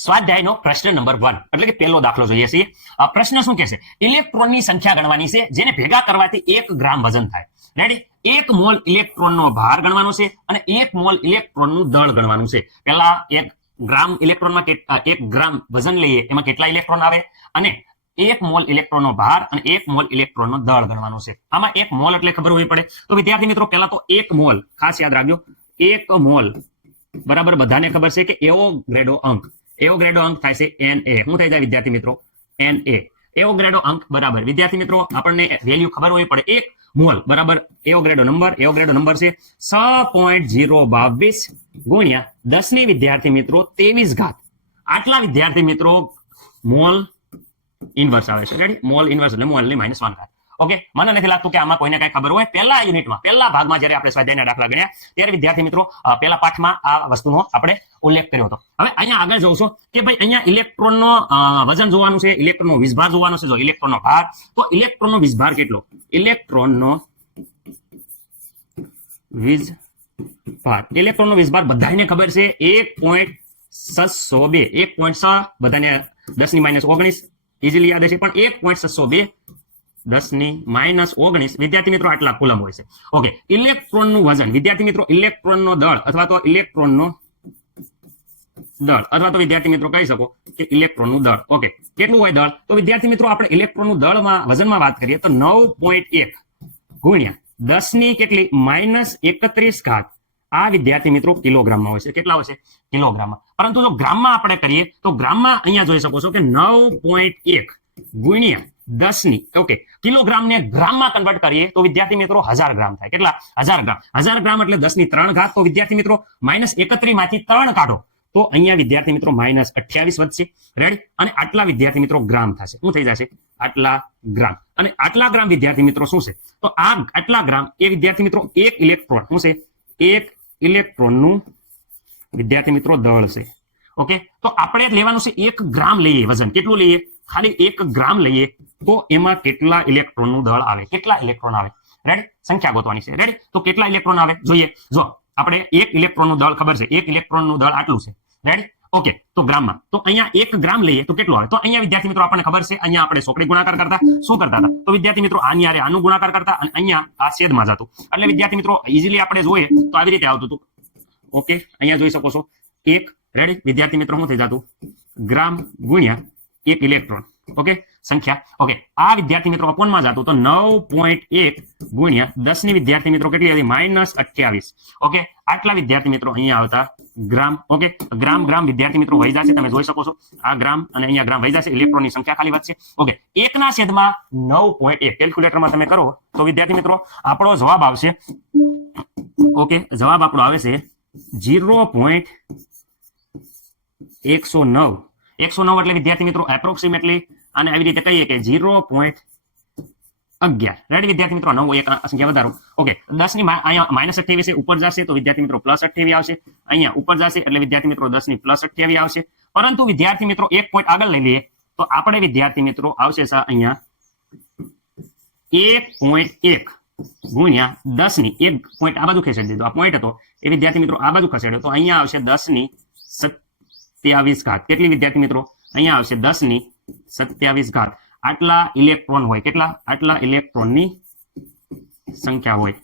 સ્વાધ્યાયનો પ્રશ્ન નંબર 1 એટલે કે પહેલો દાખલો જોઈએ છીએ. આ પ્રશ્ન શું કહે છે? ઇલેક્ટ્રોનની સંખ્યા ગણવાની છે જેને ભેગા કરવાથી 1 ગ્રામ વજન થાય. રેડી? 1 મોલ ઇલેક્ટ્રોનનો ભાર ગણવાનો છે અને 1 મોલ ઇલેક્ટ્રોનનું દળ ગણવાનું છે. પહેલા 1 ગ્રામ ઇલેક્ટ્રોનમાં 1 ગ્રામ વજન લઈએ એમાં કેટલા ઇલેક્ટ્રોન આવે અને 1 મોલ ઇલેક્ટ્રોનનો ભાર અને 1 મોલ ઇલેક્ટ્રોનનો દળ ગણવાનો છે. આમાં 1 મોલ એટલે ખબર હોવી પડે. તો વિદ્યાર્થી મિત્રો પહેલા તો 1 મોલ ખાસ યાદ રાખજો. 1 મોલ બરાબર બધાને ખબર છે કે એવોગ્રેડો અંક. એવોગ્રેડો અંક થાય છે Na. શું થઈ જાય વિદ્યાર્થી મિત્રો? Na. એવોગ્રેડો અંક બરાબર વિદ્યાર્થી મિત્રો આપણને વેલ્યુ ખબર હોવી પડે. 1 મોલ બરાબર એવોગ્રેડો નંબર છે 6.022 ગુણ્યા 10 ની વિદ્યાર્થી મિત્રો 23 ઘાત. આટલા વિદ્યાર્થી મિત્રો મોલ ઇન્વર્સ આવે છે. રેડી? મોલ ઇન્વર્સ એટલે મોલ ની -1 ઘાત. ઓકે, મને નથી લાગતું કે આમાં કોઈને કઈ ખબર હોય. પહેલા યુનિટમાં પહેલા ભાગમાં જ્યારે આપણે સ્વાધ્યાયના દાખલા ગણ્યા ત્યારે વિદ્યાર્થી મિત્રો પહેલા પાઠમાં આ વસ્તુનો આપણે ઉલ્લેખ કર્યો હતો. હવે અહીંયા આગળ જોઉં છો કે ભાઈ અહીંયા ઇલેક્ટ્રોનનો વજન જોવાનું છે, ઇલેક્ટ્રોનનો વીજભાર જોવાનો છે. જો ઇલેક્ટ્રોનનો ભાર, તો ઇલેક્ટ્રોનનો વીજભાર કેટલો? ઇલેક્ટ્રોનનો વીજભાર બધાને ખબર છે 1.602. 1.6 બધાને 10 ની -19 ઇઝીલી યાદ છે, પણ 1.602 10 ની -19 વિદ્યાર્થી મિત્રો આટલા કુલમ હોય છે. ઓકે, ઇલેક્ટ્રોનનું વજન વિદ્યાર્થી મિત્રો ઇલેક્ટ્રોનનો દળ અથવા તો ઇલેક્ટ્રોનનો દળ અથવા તો વિદ્યાર્થી મિત્રો કહી શકો કે ઇલેક્ટ્રોનનું દળ. ઓકે, કેટલું હોય દળ? તો વિદ્યાર્થી મિત્રો આપણે ઇલેક્ટ્રોનનું દળમાં વજનમાં વાત કરીએ તો 9.1 ગુણ્યા 10 ની કેટલી -31 ઘાત. આ વિદ્યાર્થી મિત્રો કિલોગ્રામમાં હોય છે. કેટલા હોય છે? કિલોગ્રામમાં. પરંતુ જો ગ્રામમાં આપણે કરીએ તો ગ્રામમાં અહીંયા જોઈ શકો છો કે 9.1 ગુણ્યા 10 ની ઓકે કિલોગ્રામને ગ્રામમાં કન્વર્ટ કરીએ તો વિદ્યાર્થી મિત્રો 1000 ગ્રામ થાય. કેટલા? 1000 ગ્રામ. 1000 ગ્રામ એટલે 10 ની 3 ઘાત. તો વિદ્યાર્થી મિત્રો -31 માંથી 3 કાઢો તો અહીંયા વિદ્યાર્થી મિત્રો -28 વધશે. રેડી? અને આટલા વિદ્યાર્થી મિત્રો ગ્રામ થશે. શું થઈ જશે? આટલા ગ્રામ. અને આટલા ગ્રામ વિદ્યાર્થી મિત્રો શું છે? તો આ આટલા ગ્રામ એ વિદ્યાર્થી મિત્રો 1 ઇલેક્ટ્રોન શું છે? 1 ઇલેક્ટ્રોનનું વિદ્યાર્થી મિત્રો દળ છે. ઓકે, તો આપણે લેવાનું છે 1 ગ્રામ લઈએ વજન. કેટલું લઈએ? ખાલી 1 ગ્રામ લઈએ તો એમાં કેટલા ઇલેક્ટ્રોનનું દળ આવે? કેટલા ઇલેક્ટ્રોન આવે? રેડી? સંખ્યા ગોતવાની છે. રેડી? તો કેટલા ઇલેક્ટ્રોન આવે જોઈએ. જો આપણે 1 ઇલેક્ટ્રોનનું દળ ખબર છે. 1 ઇલેક્ટ્રોનનું દળ આટલું છે. રેડી? ઓકે, તો ગ્રામમાં તો અહીંયા 1 ગ્રામ લઈએ તો કેટલું આવે? તો અહીંયા વિદ્યાર્થી મિત્રો આપણને ખબર છે અહીંયા આપણે સોકડી ગુણાકાર કરતા શું કરતા હતા? તો વિદ્યાર્થી મિત્રો આની હારે આનું ગુણાકાર કરતા અને અહીંયા આ છેદમાં જતું. એટલે વિદ્યાર્થી મિત્રો ઇઝીલી આપણે જોઈએ તો આવી રીતે આવતું હતું. ઓકે, અહીંયા જોઈ શકો છો 1. રેડી? વિદ્યાર્થી મિત્રો શું થઈ જતું? ગ્રામ ગુણ્યા 1 ઇલેક્ટ્રોન. ઓકે, સંખ્યા. ઓકે, આ વિદ્યાર્થી મિત્રો અપોનમાં જતું તો 9.1 ગુણ્યા 10 ની વિદ્યાર્થી મિત્રો કેટલી હતી? -28. ઓકે, આટલા વિદ્યાર્થી મિત્રો અહીંયા આવતા ગ્રામ. ઓકે, ગ્રામ વિદ્યાર્થી મિત્રો વહી જશે. તમે જોઈ શકો છો આ ગ્રામ અને અહીંયા ગ્રામ વહી જશે. ઇલેક્ટ્રોનની સંખ્યા ખાલી વધશે. ઓકે, 1/9.1 કેલ્ક્યુલેટરમાં તમે કરો તો વિદ્યાર્થી મિત્રો આપણો જવાબ આવશે. ઓકે, જવાબ આપણો આવે છે 0.109. 109 એટલે વિદ્યાર્થી મિત્રો એપ્રોક્સિમેટલી અને આવી રીતે કહીએ કે 0.11. રેડી વિદ્યાર્થી મિત્રો? 9 એક સંખ્યા વધારો. ઓકે, 10 ની અહીંયા -28 છે ઉપર જશે તો વિદ્યાર્થી મિત્રો +28 આવશે. અહીંયા ઉપર જશે એટલે વિદ્યાર્થી મિત્રો 10 ની +28 આવશે. પરંતુ વિદ્યાર્થી મિત્રો 1 પોઈન્ટ આગળ લઈ લઈએ તો આપણે વિદ્યાર્થી મિત્રો આવશે અહીંયા 1.1 ગુણ્યા 10 ની 1 પોઈન્ટ આ બાજુ ખસેડી દીધો. આ પોઈન્ટ હતો એ વિદ્યાર્થી મિત્રો આ બાજુ ખસેડ્યો તો અહીંયા આવશે 10 ની 27 ઘાત. કેટલી વિદ્યાર્થી મિત્રો? અહીંયા આવશે 10 ની 27 ઘાત. આટલા ઇલેક્ટ્રોન હોય. કેટલા? આટલા ઇલેક્ટ્રોનની સંખ્યા હોય.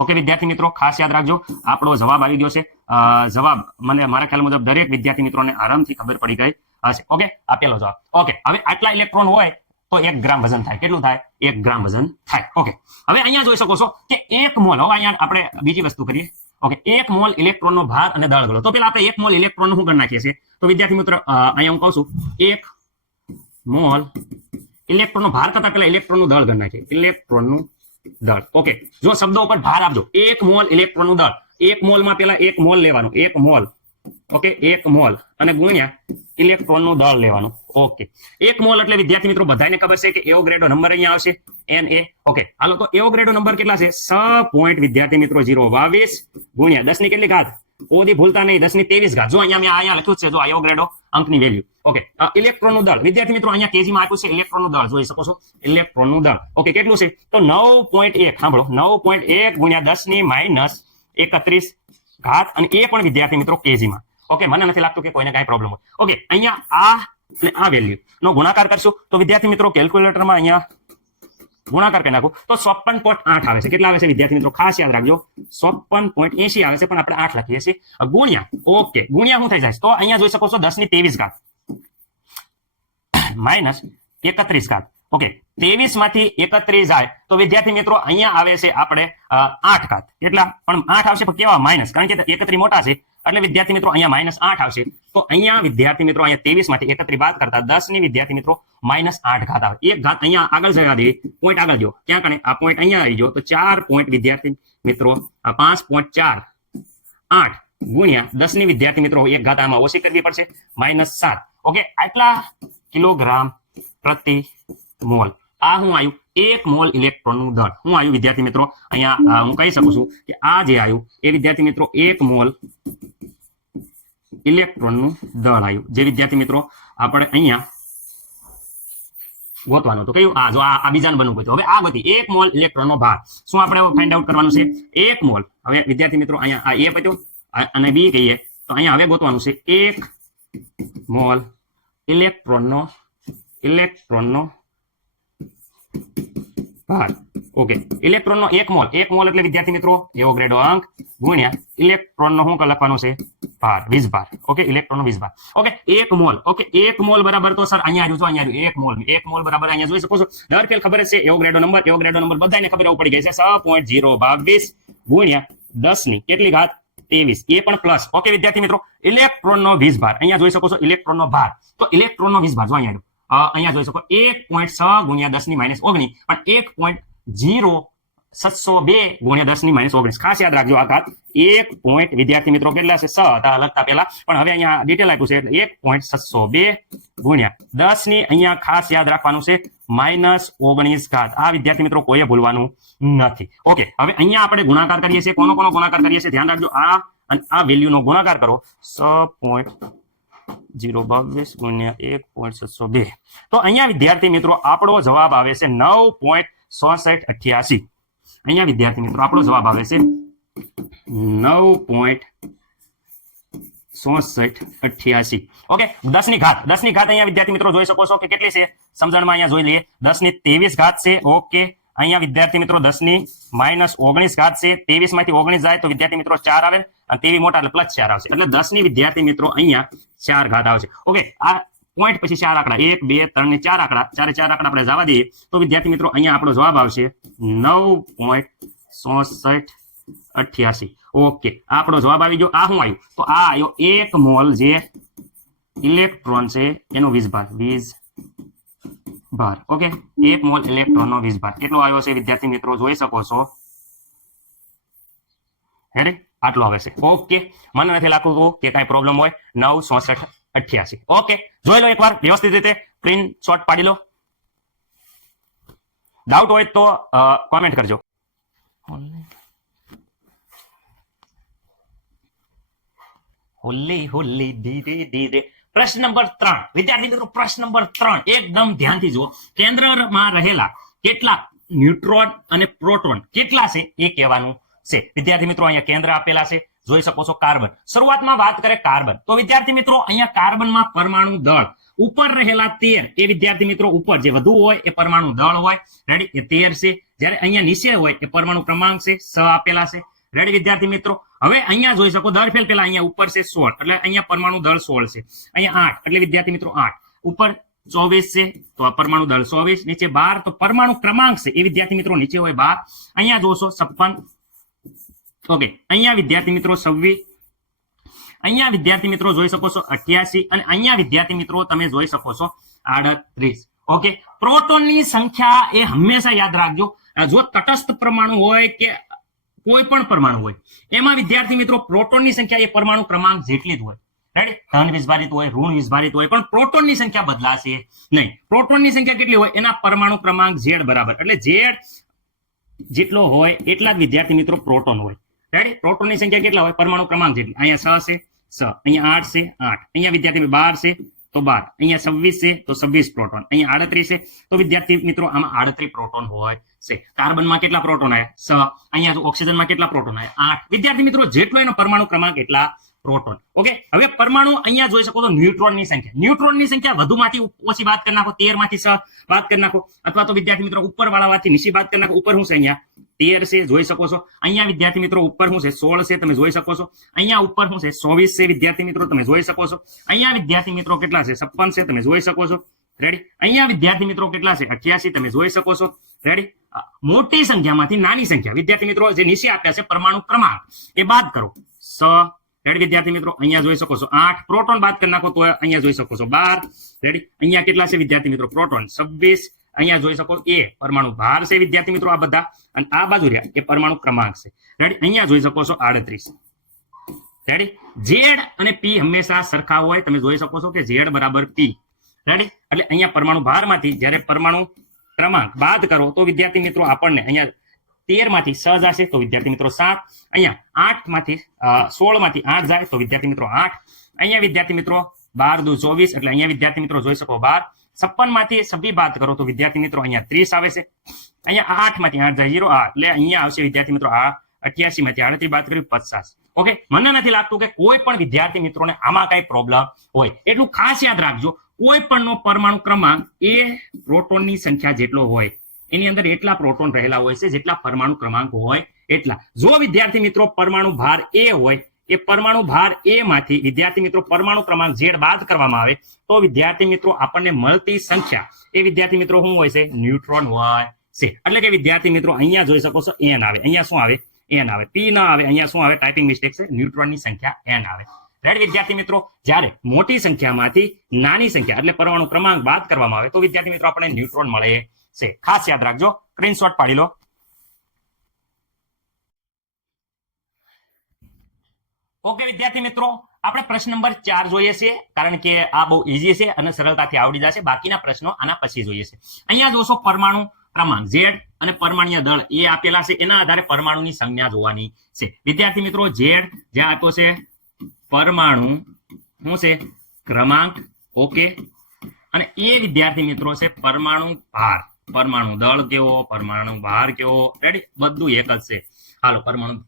ઓકે વિદ્યાર્થી મિત્રો ખાસ યાદ રાખજો આપણો જવાબ આવી ગયો છે. જવાબ મને મારા ખ્યાલ મુજબ દરેક વિદ્યાર્થી મિત્રોને આરામથી ખબર પડી ગઈ હશે. ઓકે, આ પહેલો જવાબ. ઓકે, હવે આટલા ઇલેક્ટ્રોન હોય તો 1 ગ્રામ વજન થાય. કેટલું થાય? 1 ગ્રામ વજન થાય. ઓકે, હવે અહીંયા જોઈ શકો છો કે 1 મોલ. હવે અહીંયા આપણે બીજી વસ્તુ કરીએ. ઓકે, 1 મોલ ઇલેક્ટ્રોનનો ભાર અને દળ ગણો. તો પેલા આપણે 1 મોલ ઇલેક્ટ્રોન શું ગણી નાખીએ છીએ? તો વિદ્યાર્થી મિત્રો અહીંયા હું કહું છું 1 મોલ ઇલેક્ટ્રોનનો ભાર કરતા પહેલા ઇલેક્ટ્રોનનું દળ ગણી નાખીએ. ઇલેક્ટ્રોનનું દળ. ઓકે, જો શબ્દો ઉપર ભાર આપજો. 1 મોલ ઇલેક્ટ્રોનનું દળ. 1 મોલમાં પેલા 1 મોલ લેવાનું. 1 મોલ. ઓકે, 1 મોલ અને ગુણ્યા ઇલેક્ટ્રોનનું દળ લેવાનું. ઓકે, 1 મોલ એટલે વિદ્યાર્થી મિત્રો બધાને ખબર છે કે એવોગ્રેડો નંબર અહીંયા આવશે Na. ઓકે, હાલો તો એવોગ્રેડો નંબર કેટલા છે? 6. વિદ્યાર્થી મિત્રો 022 ગુણ્યા 10 ની કેટલી ઘાત? ઓદી ભૂલતા નહીં 10 ની 23 ઘાત. જો અહીંયા મેં અહીંયા લખ્યું છે જો એવોગ્રેડો અંકની વેલ્યુ. ઓકે, ઇલેક્ટ્રોનનું દળ વિદ્યાર્થી મિત્રો અહીંયા કેજીમાં આપ્યું છે. ઇલેક્ટ્રોનનું દળ જોઈ શકો છો. ઇલેક્ટ્રોનનું દળ ઓકે કેટલું છે? તો 9.1. સાંભળો 9.1 ગુણ્યા 10 ની -31 ઘાત અને એ પણ વિદ્યાર્થી મિત્રો કેજીમાં. ઓકે, મને નથી લાગતું કે કોઈને કાંઈ પ્રોબ્લેમ હોય. ઓકે, અહીંયા આ અને આ વેલ્યુ નો ગુણાકાર કરશું તો વિદ્યાર્થી મિત્રો કેલ્ક્યુલેટરમાં અહીંયા ગુણાકાર કરી નાખું તો 54.8 આવે છે. કેટલા આવે છે વિદ્યાર્થી મિત્રો? ખાસ યાદ રાખજો, 54.80 આવે છે, પણ આપણે 8 લખીએ છીએ. ગુણ્યા, ઓકે, ગુણ્યા શું થઈ જાય? તો અહીંયા જોઈ શકો છો 10 ની 23 ઘાત માઇનસ 31 ઘાત. ઓકે, 23 માંથી 31 જાય તો વિદ્યાર્થી મિત્રો અહીંયા આવે છે આપણે 8 ઘાત. એટલા પણ 8 આવશે, પણ કેવા? માઇનસ, કારણ કે 31 મોટા છે એટલે વિદ્યાર્થી મિત્રો અહીંયા -8 આવશે. તો અહીંયા વિદ્યાર્થી મિત્રો અહીંયા 23 માંથી 31 બાદ કરતા 10 ની વિદ્યાર્થી મિત્રો -8 ઘાત આવે. એક ઘાત અહીંયા આગળ જવા દે, પોઈન્ટ આગળ જો, ક્યાં કણે આ પોઈન્ટ અહીંયા આવી ગયો તો 4 પોઈન્ટ વિદ્યાર્થી મિત્રો 5.48 ગુણ્યા 10 ની વિદ્યાર્થી મિત્રો એક ઘાત આમાં ઓછી કરવી પડશે, -7. ઓકે, આટલા કિલોગ્રામ પ્રતિ મોલ. આ શું આવ્યું? 1 મોલ ઇલેક્ટ્રોનનું દળ. શું આવ્યું વિદ્યાર્થી મિત્રો? અહીંયા હું કહી શકું છું કે આ જે આવ્યું એ વિદ્યાર્થી મિત્રો 1 મોલ ઇલેક્ટ્રોનનું દળ આવ્યું, જે વિદ્યાર્થી મિત્રો આપણે અહીંયા ગોતવાનું તો કયું? આ જો આ બીજાને બનવું ગયું. હવે આ બધી 1 મોલ ઇલેક્ટ્રોનનો ભાર શું આપણે ફાઇન્ડ આઉટ કરવાનું છે? 1 મોલ. હવે વિદ્યાર્થી મિત્રો અહીંયા આ A પત્યો અને B કહીએ તો અહીંયા હવે ગોતવાનું છે 1 મોલ ઇલેક્ટ્રોનનો ભાર. ઓકે, ઇલેક્ટ્રોનનો 1 મોલ એટલે વિદ્યાર્થી મિત્રો એવોગાડ્રો અંક ગુણ્યા ઇલેક્ટ્રોનનો શું લખવાનો છે? ભાર, વીજભાર. ઓકે, ઇલેક્ટ્રોનનો વીજભાર. Okay, 1 mall. ઓકે, 1 મોલ બરાબર તો સર અહીંયા આવ્યું, અહીંયા આવ્યું 1 મોલ બરાબર અહીંયા જોઈ શકો છો. દર ફેર ખબર છે એવોગાડ્રો નંબર બધાને ખબર પડી ગઈ છે. 6.022 ગુણ્યા 10 ની કેટલી ઘાત? 23. એ પણ પ્લસ. ઓકે વિદ્યાર્થી મિત્રો, ઇલેક્ટ્રોનનો વીજભાર અહીંયા જોઈ શકો છો, ઇલેક્ટ્રોનનો ભાર. તો ઇલેક્ટ્રોનનો વીજભાર જો અહીંયા જોઈ શકો 1.6 ગુણ્યા 10 ની -19, પણ 1.0702 ગુણ્યા 10 ની -19. ખાસ યાદ રાખજો આ ઘાત 1 પોઈન્ટ વિદ્યાર્થી મિત્રો કેટલા છે? 6 હતા લખતા પહેલા, પણ હવે અહીંયા ડિટેલ આપ્યું છે એટલે 1.702 ગુણ્યા 10 ની અહીંયા ખાસ યાદ રાખવાનું છે -19 ઘાત. આ વિદ્યાર્થી મિત્રો કોઈએ ભૂલવાનું નથી. ઓકે, હવે અહીંયા આપણે ગુણાકાર કરીએ છીએ. કોનો ગુણાકાર કરીએ છીએ? ધ્યાન રાખજો, આ અને આ વેલ્યુ નો ગુણાકાર કરો 6.022 ગુણ્યા 1.702. તો અહીંયા વિદ્યાર્થી મિત્રો આપણો જવાબ આવે છે 9.6688. અહીંયા વિદ્યાર્થી મિત્રો આપણો જવાબ આવે છે 9.6688. ઓકે, 10 ની ઘાત અહીંયા વિદ્યાર્થી મિત્રો જોઈ શકો છો કે કેટલી છે? સમજણમાં અહીંયા જોઈ લઈએ. 10 ની 23 ઘાત છે. ઓકે, અહીંયા વિદ્યાર્થી મિત્રો 10 ની -19 ઘાત છે. 23 માંથી 19 જાય તો વિદ્યાર્થી મિત્રો 4 આવે, અને 23 મોટા એટલે +4 આવશે, એટલે 10 ની વિદ્યાર્થી મિત્રો અહીંયા 4 ઘાત આવશે. ઓકે, આ પોઈન્ટ પછી 4 આંકડા 1 2 3 ને 4 આંકડા, 4 આંકડા આપણે જવા દઈએ તો વિદ્યાર્થી મિત્રો અહીંયા આપણો જવાબ આવશે 9.6688. ઓકે, આપણો જવાબ આવી ગયો. આ શું આવ્યું? તો આ આવ્યો 1 મોલ જે ઇલેક્ટ્રોન છે એનો વીજભાર. ઓકે, 1 મોલ ઇલેક્ટ્રોનનો વીજભાર કેટલો આવ્યો છે વિદ્યાર્થી મિત્રો? જોઈ શકો છો, હેરે આટલો આવે છે. ઓકે, મને નથી લાગતું કે કાંઈ પ્રોબ્લેમ હોય. 9.6688. ઓકે, જોઈ લો એકવાર વ્યવસ્થિત રીતે, સ્ક્રીનશોટ પાડી લો. ડાઉટ હોય તો કોમેન્ટ કરજો. હોલી ધીરે ધીરે. પ્રશ્ન નંબર 3 વિદ્યાર્થી મિત્રો, પ્રશ્ન નંબર 3 એકદમ ધ્યાનથી જુઓ. કેન્દ્રમાં રહેલા કેટલા ન્યુટ્રોન અને પ્રોટોન કેટલા છે એ કહેવાનું છે. વિદ્યાર્થી મિત્રો અહીંયા કેન્દ્ર આપેલા છે, જોઈ શકો છો કાર્બન. શરૂઆતમાં વાત કરે કાર્બન તો વિદ્યાર્થી મિત્રો અહીંયા કાર્બનમાં પરમાણુ દળ ઉપર રહેલા 13 એ વિદ્યાર્થી મિત્રો ઉપર જે વધુ હોય એ પરમાણુ દળ હોય. રેડી, એ 13 છે. જ્યારે અહીંયા નીચે હોય એ પરમાણુ ક્રમાંક છે 6 આપેલા છે. રેડી વિદ્યાર્થી મિત્રો, હવે અહીંયા જોઈ શકો દર ફેલ પેલા અહીંયા ઉપર છે 16, એટલે અહીંયા પરમાણુ દળ 16 છે. અહીંયા 8 એટલે વિદ્યાર્થી મિત્રો 8 ઉપર 24 છે તો આ પરમાણુ દળ 24, નીચે 12 તો પરમાણુ ક્રમાંક છે એ વિદ્યાર્થી મિત્રો નીચે હોય 12. અહીંયા જોશો 56. ઓકે, અહીંયા વિદ્યાર્થી મિત્રો 26, અહીંયા વિદ્યાર્થી મિત્રો જોઈ શકો છો 88, અને અહીંયા વિદ્યાર્થી મિત્રો તમે જોઈ શકો છો 38. ઓકે, પ્રોટોનની સંખ્યા એ હંમેશા યાદ રાખજો, જો તટસ્થ પરમાણુ હોય કે કોઈ પણ પરમાણુ હોય એમાં વિદ્યાર્થી મિત્રો પ્રોટોનની સંખ્યા એ પરમાણુ ક્રમાંક જેટલી જ હોય. રેડી, ધન વિસ્ભારિત હોય, ઋણ વિસ્ભારિત હોય, પણ પ્રોટોનની સંખ્યા બદલાશે નહીં. પ્રોટોનની સંખ્યા કેટલી હોય? એના પરમાણુ ક્રમાંક Z બરાબર, એટલે Z જેટલો હોય એટલા જ વિદ્યાર્થી મિત્રો પ્રોટોન હોય. રેડી, પ્રોટોનની સંખ્યા કેટલા હોય? પરમાણુ ક્રમાંક જેટલી. અહીંયા 6 છે 6, અહીંયા 8 છે 8, અહીંયા વિદ્યાર્થી 12 છે તો 12, અહીંયા 26 છે તો 26 પ્રોટોન, અહીંયા 38 છે તો વિદ્યાર્થી મિત્રો આમાં 38 પ્રોટોન હોય છે. કાર્બનમાં કેટલા પ્રોટોન આવ્યા? 6. અહીંયા ઓક્સિજનમાં કેટલા પ્રોટોન આવ્યા? 8. વિદ્યાર્થી મિત્રો જેટલો એનો પરમાણુ ક્રમાંક એટલા પ્રોટોન. ઓકે, હવે પરમાણુ અહીંયા જોઈ શકો છો ન્યુટ્રોનની સંખ્યા વધુમાંથી ઓછી બાદ કરી નાખો, 13 માંથી 6 બાદ કરી નાખો, અથવા તો વિદ્યાર્થી મિત્રો ઉપર વાળાથી નીચે બાદ કરી નાખો. ઉપર શું છે અહીંયા 13 છે, જોઈ શકો છો. અહીંયા વિદ્યાર્થી મિત્રો ઉપર શું છે 16 છે, તમે જોઈ શકો છો. અહીંયા ઉપર શું છે 24 છે વિદ્યાર્થી મિત્રો, તમે જોઈ શકો છો. અહીંયા વિદ્યાર્થી મિત્રો કેટલા છે 56 છે, તમે જોઈ શકો છો. રેડી. અહીંયા વિદ્યાર્થી મિત્રો કેટલા છે 88, તમે જોઈ શકો છો. રેડી. મોટી સંખ્યામાંથી નાની સંખ્યા વિદ્યાર્થી મિત્રો જે નીચે આપ્યા છે પરમાણુ ક્રમાંક એ બાદ કરો. 6. રેડી વિદ્યાર્થી મિત્રો, અહીંયા જોઈ શકો છો 8. પ્રોટોન બાદ કરી નાખો તો અહીંયા જોઈ શકો છો 12. રેડી. અહીંયા કેટલા છે વિદ્યાર્થી મિત્રો પ્રોટોન 26. અહીંયા જોઈ શકો એ પરમાણુ ભાર છે વિદ્યાર્થી મિત્રો આ બધા, અને આ બાજુ રહ્યા એ પરમાણુ ક્રમાંક છે. રેડી. અહીંયા જોઈ શકો છો 38. રેડી. ઝેડ અને પી હંમેશા સરખા હોય, તમે જોઈ શકો છો કે ઝેડ બરાબર પી. રેડી. એટલે અહીંયા પરમાણુ ભારમાંથી જ્યારે પરમાણુ ક્રમાંક બાદ કરો તો વિદ્યાર્થી મિત્રો આપણને અહીંયા 13 માંથી 6 જશે તો વિદ્યાર્થી મિત્રો 7. અહીંયા 8 માંથી 16 માંથી 8 જાય તો વિદ્યાર્થી મિત્રો 8. અહીંયા વિદ્યાર્થી મિત્રો 12 દુ 24, એટલે અહીંયા વિદ્યાર્થી મિત્રો જોઈ શકો 12. 56 માંથી 26 બાદ કરો તો વિદ્યાર્થી મિત્રો અહીંયા 30 આવે છે. અહીંયા 8 માંથી 8 જાય 0, એટલે અહીંયા આવશે વિદ્યાર્થી મિત્રો 88 માંથી 38 બાદ કરી 50. ઓકે, મને નથી લાગતું કે કોઈ પણ વિદ્યાર્થી મિત્રોને આમાં કઈ પ્રોબ્લેમ હોય. એટલું ખાસ યાદ રાખજો, કોઈ પણનો પરમાણુ ક્રમાંક એ પ્રોટોનની સંખ્યા જેટલો હોય એની અંદર એટલા પ્રોટોન રહેલા હોય છે જેટલા પરમાણુ ક્રમાંક હોય એટલા. જો વિદ્યાર્થી મિત્રો પરમાણુ ભાર એ હોય, એ પરમાણુ ભાર એ માંથી વિદ્યાર્થી મિત્રો પરમાણુ ક્રમાંક ઝેડ બાદ કરવામાં આવે તો વિદ્યાર્થી મિત્રો આપણને મળતી સંખ્યા એ વિદ્યાર્થી મિત્રો શું હોય છે ન્યુટ્રોન હોય છે. એટલે કે વિદ્યાર્થી મિત્રો અહીંયા જોઈ શકો છો n આવે, અહીંયા શું આવે n આવે, p ના આવે, અહીંયા શું આવે ટાઈપિંગ મિસ્ટેક છે, ન્યુટ્રોનની સંખ્યા n આવે. રેડ વિદ્યાર્થી મિત્રો, જ્યારે મોટી સંખ્યામાંથી નાની સંખ્યા એટલે પરમાણુ ક્રમાંક બાદ કરવામાં આવે તો વિદ્યાર્થી મિત્રો આપણને ન્યુટ્રોન મળે છે. ખાસ યાદ રાખજો, સ્ક્રીનશોટ પાડી લો. ઓકે વિદ્યાર્થી મિત્રો, આપણે પ્રશ્ન નંબર 4 જોઈએ છે, કારણ કે આ બહુ ઈઝી છે અને સરળતાથી આવડી જશે. બાકીના પ્રશ્નો આના પછી જોઈએ છે. અહીંયા જોશો પરમાણુ ક્રમાંક ઝેડ અને પરમાણ્વીય દળ એ આપેલા છે, એના આધારે પરમાણુની સંજ્ઞા જોવાની છે. વિદ્યાર્થી મિત્રો, ઝેડ જ્યાં આપ્યો છે પરમાણુ શું છે ક્રમાંક, ઓકે, અને એ વિદ્યાર્થી મિત્રો છે પરમાણુ ભાર. પરમાણુ દળ કેવો, પરમાણુ ભાર કેવો, રેડી, બધું એક જ છે. હાલો પરમાણુ,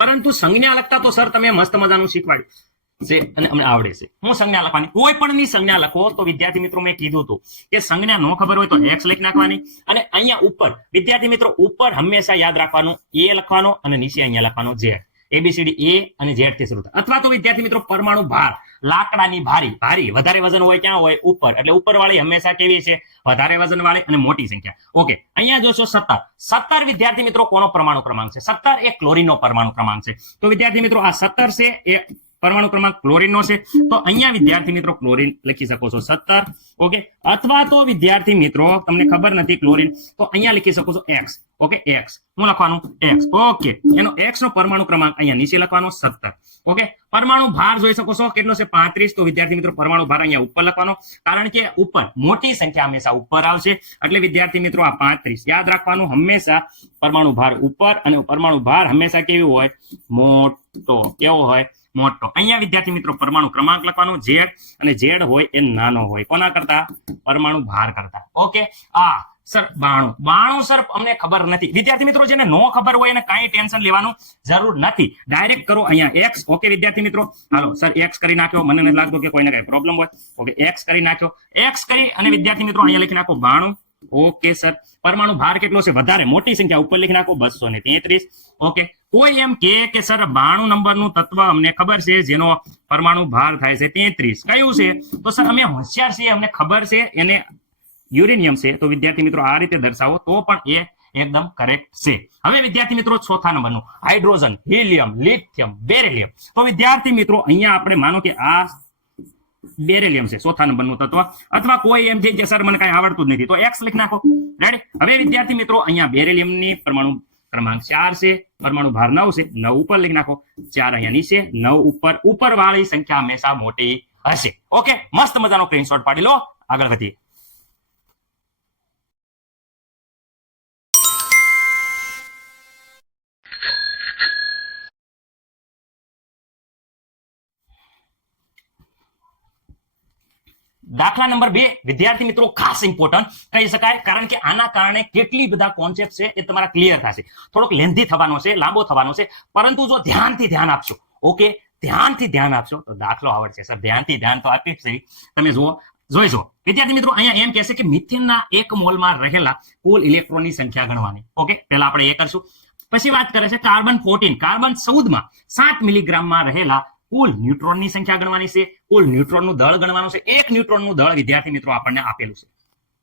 પરંતુ સંજ્ઞા લખતા તો સર તમે મસ્ત મજાનું શીખવાડ્યું છે અને અમને આવડે છે. હું સંજ્ઞા લખવાની, કોઈ પણ ની સંજ્ઞા લખો તો વિદ્યાર્થી મિત્રો મેં કીધું હતું કે સંજ્ઞા ન ખબર હોય તો x લખી નાખવાની, અને અહીંયા ઉપર વિદ્યાર્થી મિત્રો ઉપર હંમેશા યાદ રાખવાનું a લખવાનો અને નીચે અહીંયા લખવાનો z. ABCD A અને Z થી શરૂ થાય. અથવા તો વિદ્યાર્થી મિત્રો પરમાણુ ભાર, લાકડાની ભારી વધારે વજન હોય ક્યાં હોય ઉપર, એટલે ઉપર વાળી હંમેશા કેવી છે વધારે વજન વાળી અને મોટી સંખ્યા. ઓકે, અહીંયા જોશો 17 વિદ્યાર્થી મિત્રો કોનો પરમાણુ ક્રમાંક છે? 17 એ ક્લોરીનનો પરમાણુ ક્રમાંક છે. તો વિદ્યાર્થી મિત્રો આ 17 છે એ પરમાણુ ક્રમાંક ક્લોરીનનો છે, તો અહીંયા વિદ્યાર્થી મિત્રો ક્લોરીન લખી શકો છો 17. ઓકે, અથવા તો વિદ્યાર્થી મિત્રો તમને ખબર નથી ક્લોરીન, તો અહીંયા લખી શકો છો x. ઓકે, x હું લખવાનું x. ઓકે, એનો x નો પરમાણુ ક્રમાંક અહીંયા નીચે લખવાનો 17. ઓકે, પરમાણુ ભાર જોઈ શકો છો કેટલો છે 35. તો વિદ્યાર્થી મિત્રો પરમાણુ ભાર અહીંયા ઉપર લખવાનો, કારણ કે ઉપર મોટી સંખ્યા હંમેશા ઉપર આવશે, એટલે વિદ્યાર્થી મિત્રો આ 35 યાદ રાખવાનું. હંમેશા પરમાણુ ભાર ઉપર અને પરમાણુ ભાર હંમેશા કેવું હોય મોટો, કેવો હોય મોટો. અહીંયા વિદ્યાર્થી મિત્રો પરમાણુ ક્રમાંક લખવાનો z, અને z હોય એ નાનો હોય કોના કરતા? પરમાણુ ભાર કરતા. ઓકે, સર 92 સર અમને ખબર નથી. વિદ્યાર્થી મિત્રો જેને નો ખબર હોય એને કાંઈ ટેન્શન લેવાનું જરૂર નથી, ડાયરેક્ટ કરો અહીંયા x. ઓકે વિદ્યાર્થી મિત્રો, હાલો સર x કરી નાખ્યો, મને નથી લાગતું કે કોઈને કઈ પ્રોબ્લેમ હોય. ઓકે, x કરી નાખ્યો, x કરી અને વિદ્યાર્થી મિત્રો અહીંયા લખી નાખો 92. ઓકે સર, પરમાણુ ભાર કેટલો છે વધારે મોટી સંખ્યા ઉપર લખી નાખો 233. ઓકે, કોઈ એમ કે સર 92 નંબરનું તત્વ અમને ખબર છે જેનો પરમાણુ ભાર થાય છે 33, કયું છે? તો સર અમે હોશિયાર છીએ, અમને ખબર છે એને યુરેનિયમ છે. તો વિદ્યાર્થી મિત્રો આ રીતે દર્શાવો તો પણ એ એકદમ કરેક્ટ છે. હવે વિદ્યાર્થી મિત્રો ચોથા નંબરનું હાઇડ્રોજન, હિલિયમ, લિથિયમ, બેરિલિયમ. તો વિદ્યાર્થી મિત્રો અહીંયા આપણે માનો કે આ બેરિલિયમ છે ચોથા નંબરનું તત્વ, અથવા કોઈ એમ કે સર મને કઈ આવડતું જ નથી તો x લખી નાખો. રેડી. હવે વિદ્યાર્થી મિત્રો અહીંયા બેરિલિયમની પરમાણુ ક્રમાંક 4 છે, પરમાણુ ભાર 9 છે, 9 ઉપર લખી નાખો, 4 અહીંયા નીચે, 9 ઉપર વાળી સંખ્યા હંમેશા મોટી હશે. ઓકે, મસ્ત મજાનો સ્ક્રીનશોટ પાડી લો, આગળ વધીએ. દાખલા નંબર 2 વિદ્યાર્થી મિત્રો ખાસ ઇમ્પોર્ટન્ટ કહી શકાય, કારણ કે આના કારણે કેટલી બધા કોન્સેપ્ટ છે એ તમારા ક્લિયર થશે. થોડોક લેન્ધી થવાનો છે, લાંબો થવાનો છે, પરંતુ જો ધ્યાનથી ધ્યાન આપશો, ઓકે, ધ્યાનથી ધ્યાન આપશો તો દાખલો આવડશે. સર ધ્યાનથી ધ્યાન તો આપી છે, તમે જોઈશો. વિદ્યાર્થી મિત્રો અહીંયા એમ કહેશે કે મિથેનના 1 મોલમાં રહેલા કુલ ઇલેક્ટ્રોનની સંખ્યા ગણવાની. ઓકે, પહેલા આપણે એ કરશું. પછી વાત કરે છે કાર્બન 14, કાર્બન 14 માં 7 મિલીગ્રામમાં રહેલા કુલ ન્યુટ્રોનની સંખ્યા ગણવાની છે, કુલ ન્યુટ્રોનનું દળ ગણવાનું છે. એક ન્યુટ્રોનનું દળ વિદ્યાર્થી મિત્રો આપણને આપેલું છે.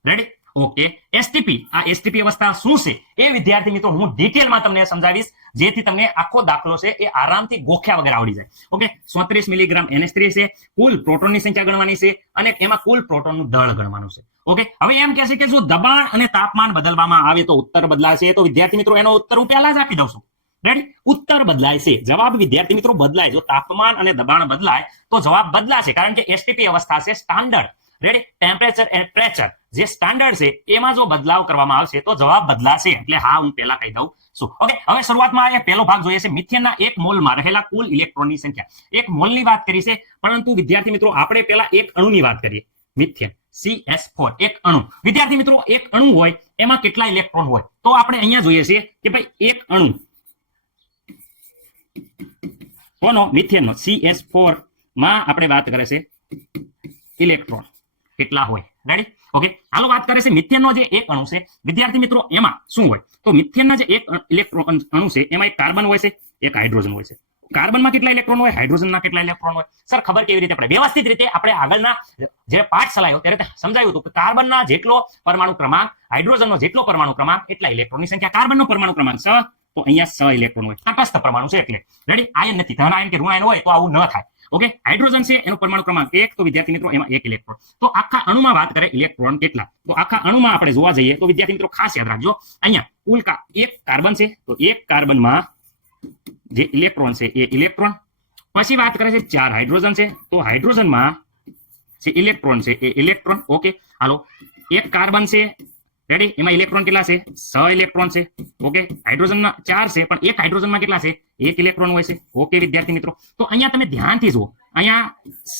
રેડી? ઓકે. એસટીપી, આ એસટીપી અવસ્થા શું છે એ વિદ્યાર્થી મિત્રો હું ડિટેલમાં તમને સમજાવીશ, જેથી તમને આખો દાખલો છે એ આરામથી ગોખ્યા વગર આવડી જાય. ઓકે, 34 મિલીગ્રામ NH3 છે, કુલ પ્રોટોનની સંખ્યા ગણવાની છે અને એમાં કુલ પ્રોટોનનું દળ ગણવાનું છે. ઓકે, હવે એમ કહે છે કે જો દબાણ અને તાપમાન બદલવામાં આવે તો ઉત્તર બદલાશે. તો વિદ્યાર્થી મિત્રો એનો ઉત્તર હું પહેલા જ આપી દઉં છું. રેડી? ઉત્તર બદલાય છે, જવાબ વિદ્યાર્થી મિત્રો બદલાય. જો તાપમાન અને દબાણ બદલાય તો જવાબ બદલાશે, કારણ કે એસટીપી અવસ્થા છે standard. Ready? Temperature and pressure જે સ્ટાન્ડર્ડ છે એમાં જો બદલાવ કરવામાં આવશે તો જવાબ બદલાશે. એટલે હા હું પહેલા કહી દઉં છું. ઓકે, હવે શરૂઆતમાં એ પહેલો ભાગ જોઈએ છે મિથેનના 1 મોલમાં રહેલા કુલ ઇલેક્ટ્રોનની સંખ્યા. 1 મોલની વાત કરી છે, પરંતુ વિદ્યાર્થી મિત્રો આપણે પહેલા એક અણુની વાત કરીએ. મિથેન CH4 એક અણુ. વિદ્યાર્થી મિત્રો એક અણુ હોય એમાં કેટલા ઇલેક્ટ્રોન હોય? તો આપણે અહીંયા જોઈએ છીએ કે ભાઈ એક અણુ કોનો? મિથેનનો CH4 માં આપણે વાત કરે છે ઇલેક્ટ્રોન કેટલા હોય. રેડી? ઓકે, હાલો વાત કરે છે મિથેનનો જે એક અણુ છે વિદ્યાર્થી મિત્રો એમાં શું હોય? તો મિથેનના જે એક ઇલેક્ટ્રોન અણુ છે એમાં એક કાર્બન હોય છે, એક હાઇડ્રોજન હોય છે. કાર્બનમાં કેટલા ઇલેક્ટ્રોન હોય, હાઇડ્રોજનના કેટલા ઇલેક્ટ્રોન હોય? સર ખબર કેવી રીતે પડે? વ્યવસ્થિત રીતે આપણે આગળના જે પાઠ ચલાવ્યો ત્યારે સમજાવ્યું હતું કે કાર્બનના જેટલો પરમાણુ ક્રમાંક, હાઇડ્રોજનનો જેટલો પરમાણુ ક્રમાંક એટલા ઇલેક્ટ્રોનની સંખ્યા. કાર્બનનો પરમાણુ ક્રમાંક 6, તો અહીંયા 6 ઇલેક્ટ્રોન હોય. તટસ્થ પરમાણુ છે એટલે. રેડી? આયન નથી, ધન આયન કે ઋણ આયન હોય તો આવું ન થાય. ઓકે, હાઇડ્રોજન છે એનો પરમાણુ ક્રમાંક 1, તો વિદ્યાર્થી મિત્રો એમાં 1 ઇલેક્ટ્રોન. તો આખા અણુમાં વાત કરે ઇલેક્ટ્રોન કેટલા, તો આખા અણુમાં આપણે જોવા જઈએ તો વિદ્યાર્થી મિત્રો ખાસ યાદ રાખજો, અહીંયા કુલ એક કાર્બન છે, તો એક કાર્બનમાં જે ઇલેક્ટ્રોન છે એ ઇલેક્ટ્રોન. પછી વાત કરે છે 4 હાઇડ્રોજન છે, તો હાઇડ્રોજનમાં જે ઇલેક્ટ્રોન છે એ ઇલેક્ટ્રોન. ઓકે, હાલો એક કાર્બન છે. રેડી? એમાં ઇલેક્ટ્રોન કેટલા છે? 6 ઇલેક્ટ્રોન છે. ઓકે, હાઇડ્રોજનના 4 છે, પણ એક હાઇડ્રોજનમાં કેટલા છે? 1 ઇલેક્ટ્રોન હોય છે. ઓકે વિદ્યાર્થી મિત્રો, તો અહીંયા તમે ધ્યાનથી જુઓ, અહીંયા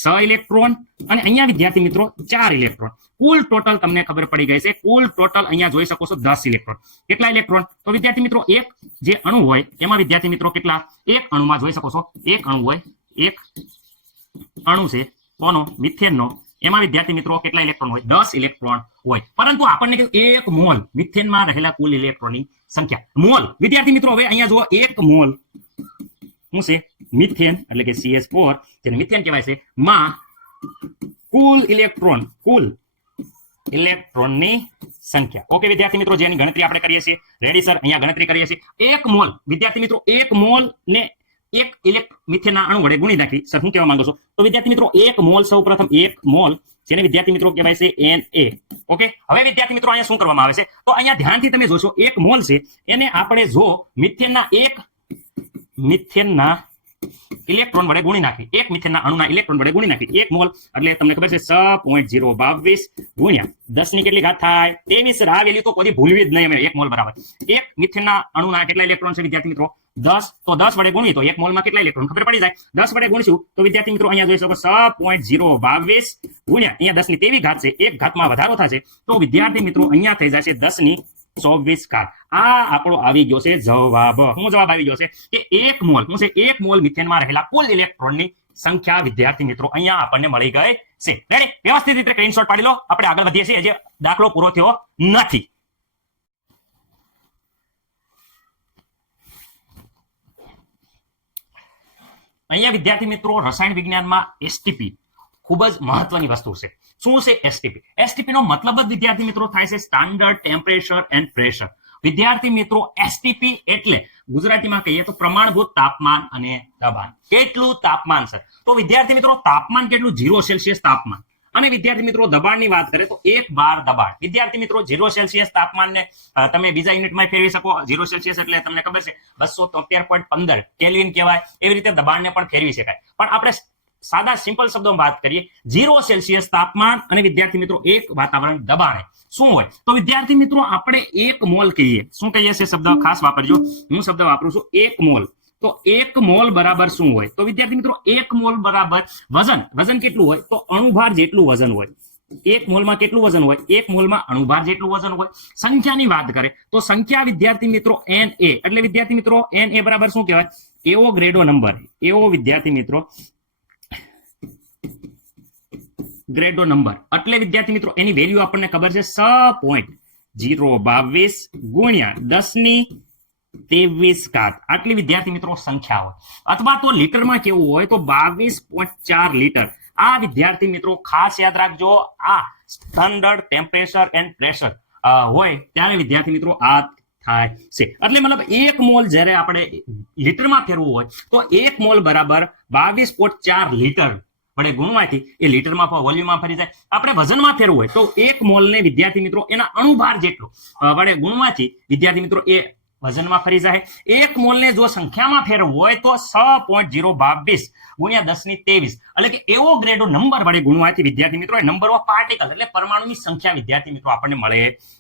6 ઇલેક્ટ્રોન અને અહીંયા વિદ્યાર્થી મિત્રો 4 ઇલેક્ટ્રોન. કુલ ટોટલ તમને ખબર પડી ગઈ છે. કુલ ટોટલ અહીંયા જોઈ શકો છો 10 ઇલેક્ટ્રોન. કેટલા ઇલેક્ટ્રોન? તો વિદ્યાર્થી મિત્રો એક જે અણુ હોય એમાં વિદ્યાર્થી મિત્રો કેટલા? એક અણુમાં જોઈ શકો છો એક અણુ હોય, એક અણુ છે કોનો? મિથેનનો. એમાં વિદ્યાર્થી મિત્રો કેટલા ઇલેક્ટ્રોન હોય? 10 ઇલેક્ટ્રોન હોય. પરંતુ આપણને કીધું 1 મોલ મિથેનમાં રહેલા કુલ ઇલેક્ટ્રોનની સંખ્યા. મોલ વિદ્યાર્થી મિત્રો હવે અહીંયા જુઓ, 1 મોલ શું છે? મિથેન એટલે કે CH4 જેને મિથેન કહેવાય છે માં કુલ ઇલેક્ટ્રોનની સંખ્યા. ઓકે વિદ્યાર્થી મિત્રો, જેની ગણતરી આપણે કરીએ છીએ. Ready sir? અહીંયા ગણતરી કરીએ છીએ. 1 મોલ વિદ્યાર્થી મિત્રો 1 મોલ ને એક મિથેનના અણુ વડે ગુણી નાખી. સર શું કહેવા માંગો છો? તો વિદ્યાર્થી મિત્રો 1 મોલ, સૌપ્રથમ 1 મોલ જેને વિદ્યાર્થી મિત્રો કહેવાય છે Na. ઓકે, હવે વિદ્યાર્થી મિત્રો અહીંયા શું કરવામાં આવે છે? તો અહીંયા ધ્યાનથી તમે જોશો 1 મોલ છે એને આપણે જો મિથેનના ઇલેક્ટ્રોન વડે ગુણી નાખી, એક મિથેનના અણુના ઇલેક્ટ્રોન વડે ગુણી નાખી 1 મોલ એટલે તમને ખબર છે 6.022 ગુણ્યા 10 ની કેટલી ઘાત થાય? 23. આ વેલ્યુ તો કોઈ ભૂલવી જ નહીં અમે. 1 મોલ બરાબર એક મિથેનના અણુના કેટલા ઇલેક્ટ્રોન છે વિદ્યાર્થી મિત્રો? 10. તો 10 વડે ગુણીએ તો 1 મોલમાં કેટલા ઇલેક્ટ્રોન ખબર પડી જાય. 10 વડે ગુણીશું તો વિદ્યાર્થી મિત્રો અહીંયા જોઈ શકો 6.022 ગુણ્યા અહીંયા 10 ની 23 ઘાત છે, એક ઘાતમાં વધારો થશે તો વિદ્યાર્થી મિત્રો અહીંયા થઈ જશે 10 ની 24 ઘાત. આ આપણો આવી ગયો છે જવાબ. શું જવાબ આવી ગયો છે? કે 1 મોલ શું છે? 1 મોલ મિથેનમાં રહેલા કુલ ઇલેક્ટ્રોનની સંખ્યા વિદ્યાર્થી મિત્રો અહીંયા આપણને મળી ગઈ છે. રેડી? વ્યવસ્થિત રીતે સ્ક્રીનશોટ પાડી લો. આપણે આગળ વધીએ છીએ, જે દાખલો પૂરો થયો નથી. અહીંયા વિદ્યાર્થી મિત્રો રસાયણ વિજ્ઞાનમાં એસટીપી ખૂબ જ મહત્વની વસ્તુ છે. શું છે એસટીપી? એસટીપી નો મતલબ જ વિદ્યાર્થી મિત્રો થાય છે સ્ટાન્ડર્ડ ટેમ્પરેચર એન્ડ પ્રેશર. વિદ્યાર્થી મિત્રો એસટીપી એટલે ગુજરાતીમાં કહીએ તો પ્રમાણભૂત તાપમાન અને દબાણ. કેટલું તાપમાન સર? તો વિદ્યાર્થી મિત્રો તાપમાન કેટલું? 0 સેલ્સિયસ તાપમાન. અને વિદ્યાર્થી મિત્રો દબાણની વાત કરીએ તો 1 બાર દબાણ. વિદ્યાર્થી મિત્રો 0 સેલ્સિયસ તાપમાનને તમે બીજા યુનિટમાં ફેરવી શકો. 0 સેલ્સિયસ એટલે તમને ખબર છે 273.15 કેલ્વિન કહેવાય. એવી રીતે દબાણને પણ ફેરવી શકાય. પણ આપણે સાદા સિમ્પલ શબ્દોમાં વાત કરીએ 0 સેલ્સિયસ તાપમાન અને વિદ્યાર્થી મિત્રો 1 વાતાવરણ દબાણે શું હોય? તો વિદ્યાર્થી મિત્રો આપણે 1 મોલ કહીએ. શું કહીએ છે શબ્દ? ખાસ વાપરજો. હું શબ્દ વાપરું છું 1 મોલ. તો 1 મોલ બરાબર શું હોય? તો વિદ્યાર્થી મિત્રો 1 મોલ બરાબર વજન કેટલું હોય? તો અણુભાર જેટલું વજન હોય. 1 મોલમાં કેટલું વજન હોય? 1 મોલમાં અણુભાર જેટલું વજન હોય. સંખ્યાની વાત કરે તો સંખ્યા વિદ્યાર્થી મિત્રો Na એટલે વિદ્યાર્થી મિત્રો Na બરાબર શું કહેવાય? એવોગ્રેડો નંબર, એવો વિદ્યાર્થી મિત્રો ગ્રેડો નંબર એટલે વિદ્યાર્થી મિત્રો એની વેલ્યુ આપણને ખબર છે 6.022 ગુણ્યા 10⁻23 આટલી વિદ્યાર્થી મિત્રો સંખ્યા હોય, અથવા તો લીટરમાં કેવું હોય તો 22.4 લીટર. આ વિદ્યાર્થી મિત્રો ખાસ યાદ રાખજો, આ સ્ટાન્ડર્ડ ટેમ્પરેચર એન્ડ પ્રેશર હોય ત્યારે વિદ્યાર્થી મિત્રો આ થાય છે. એટલે મતલબ 1 મોલ જ્યારે આપણે લીટરમાં ફેરવું હોય તો 1 મોલ બરાબર 22.4 લીટર વડે ગુણવાથી એ લીટરમાં વોલ્યુમમાં ફરી જાય. આપણે વજનમાં ફેરવું હોય તો 1 મોલને વિદ્યાર્થી મિત્રો એના અણુભાર જેટલો વડે ગુણવાથી વિદ્યાર્થી મિત્રો એ વજનમાં ફરી જાય. 1 મોલને જો સંખ્યામાં ફેરવવું હોય તો 6.022 ગુણ્યા 10⁻23 એટલે કે એવોગ્રેડો નંબર વડે ગુણવાથી વિદ્યાર્થી મિત્રો નંબર ઓફ પાર્ટિકલ એટલે પરમાણુની સંખ્યા વિદ્યાર્થી મિત્રો આપણને મળે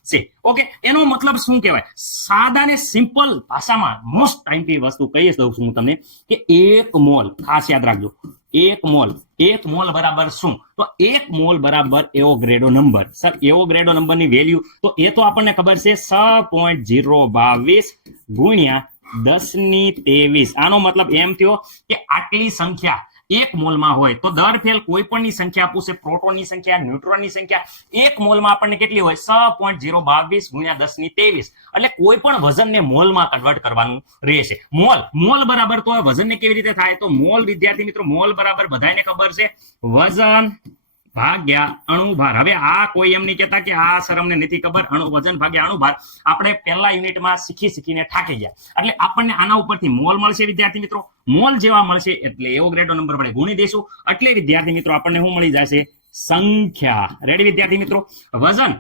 છે. ઓકે, એનો મતલબ શું કહેવાય? સાદા ને સિમ્પલ ભાષામાં મોસ્ટ ટાઈમની વસ્તુ કહી દઉં છું હું તમને કે 1 મોલ, ખાસ યાદ રાખજો, 1 મોલ બરાબર શું? તો 1 મોલ બરાબર એવોગ્રેડો નંબર. સર એવોગ્રેડો નંબરની વેલ્યુ તો એ તો આપણને ખબર છે 6.022 ગુણ્યા 10⁻23. આનો મતલબ એમ થયો કે આટલી સંખ્યા 1 મોલમાં હોય તો દર ફેલ કોઈ પણની સંખ્યા પૂછે, પ્રોટોનની સંખ્યા, ન્યુટ્રોનની સંખ્યા 1 મોલમાં આપણને કેટલી હોય? 6.022 ગુણ્યા 10⁻23 એટલે કોઈ પણ વજનને મોલમાં કન્વર્ટ કરવાનું રહેશે. મોલ બરાબર તો વજનને કેવી રીતે થાય? તો મોલ વિદ્યાર્થી મિત્રો મોલ બરાબર બધાને ખબર છે વજન ભાગ્યા અણુભાર. હવે આ કોઈ એમ નહીં કહેતા કે આ સર અમને નથી ખબર, વજન ભાગ્યા અણુભાર આપણે પહેલા યુનિટમાં શીખીને થાકી ગયા. એટલે આપણને આના ઉપરથી મોલ મળશે વિદ્યાર્થી મિત્રો. મોલ જેવા મળશે એટલે એવોગ્રેડો નંબર વડે ગુણી દઈશું એટલે વિદ્યાર્થી મિત્રો આપણને શું મળી જશે? સંખ્યા. રેડી વિદ્યાર્થી મિત્રો? વજન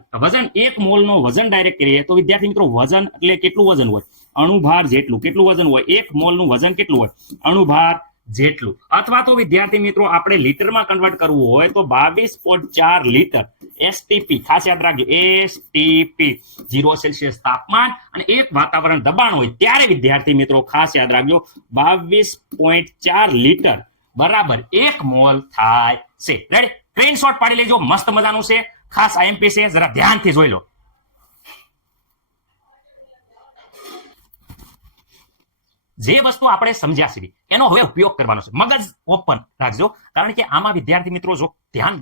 1 મોલનો વજન ડાયરેક્ટ કરીએ તો વિદ્યાર્થી મિત્રો વજન એટલે કેટલું વજન હોય? અણુભાર જેટલું. કેટલું વજન હોય? 1 મોલનું વજન કેટલું હોય? અણુભાર જેટલું. અથવા તો વિદ્યાર્થી મિત્રો આપણે લીટરમાં કન્વર્ટ કરવું હોય તો 22.4 લીટર એસટીપી. ખાસ યાદ રાખજો, એસટીપી 0 સેલ્સિયસ તાપમાન અને 1 વાતાવરણ દબાણ હોય ત્યારે વિદ્યાર્થી મિત્રો ખાસ યાદ રાખજો 22.4 લીટર બરાબર 1 મોલ થાય છે. રેડી? સ્ક્રીનશોટ પાડી લેજો, મસ્ત મજાનું છે, ખાસ આઈએમપી છે, જરા ધ્યાનથી જોઈ લો. જે વસ્તુ આપણે સમજ્યા છીએ એનો હવે ઉપયોગ કરવાનો છે. મગજ ઓપન રાખજો, કારણ કે આમાં વિદ્યાર્થી મિત્રો જો ધ્યાન,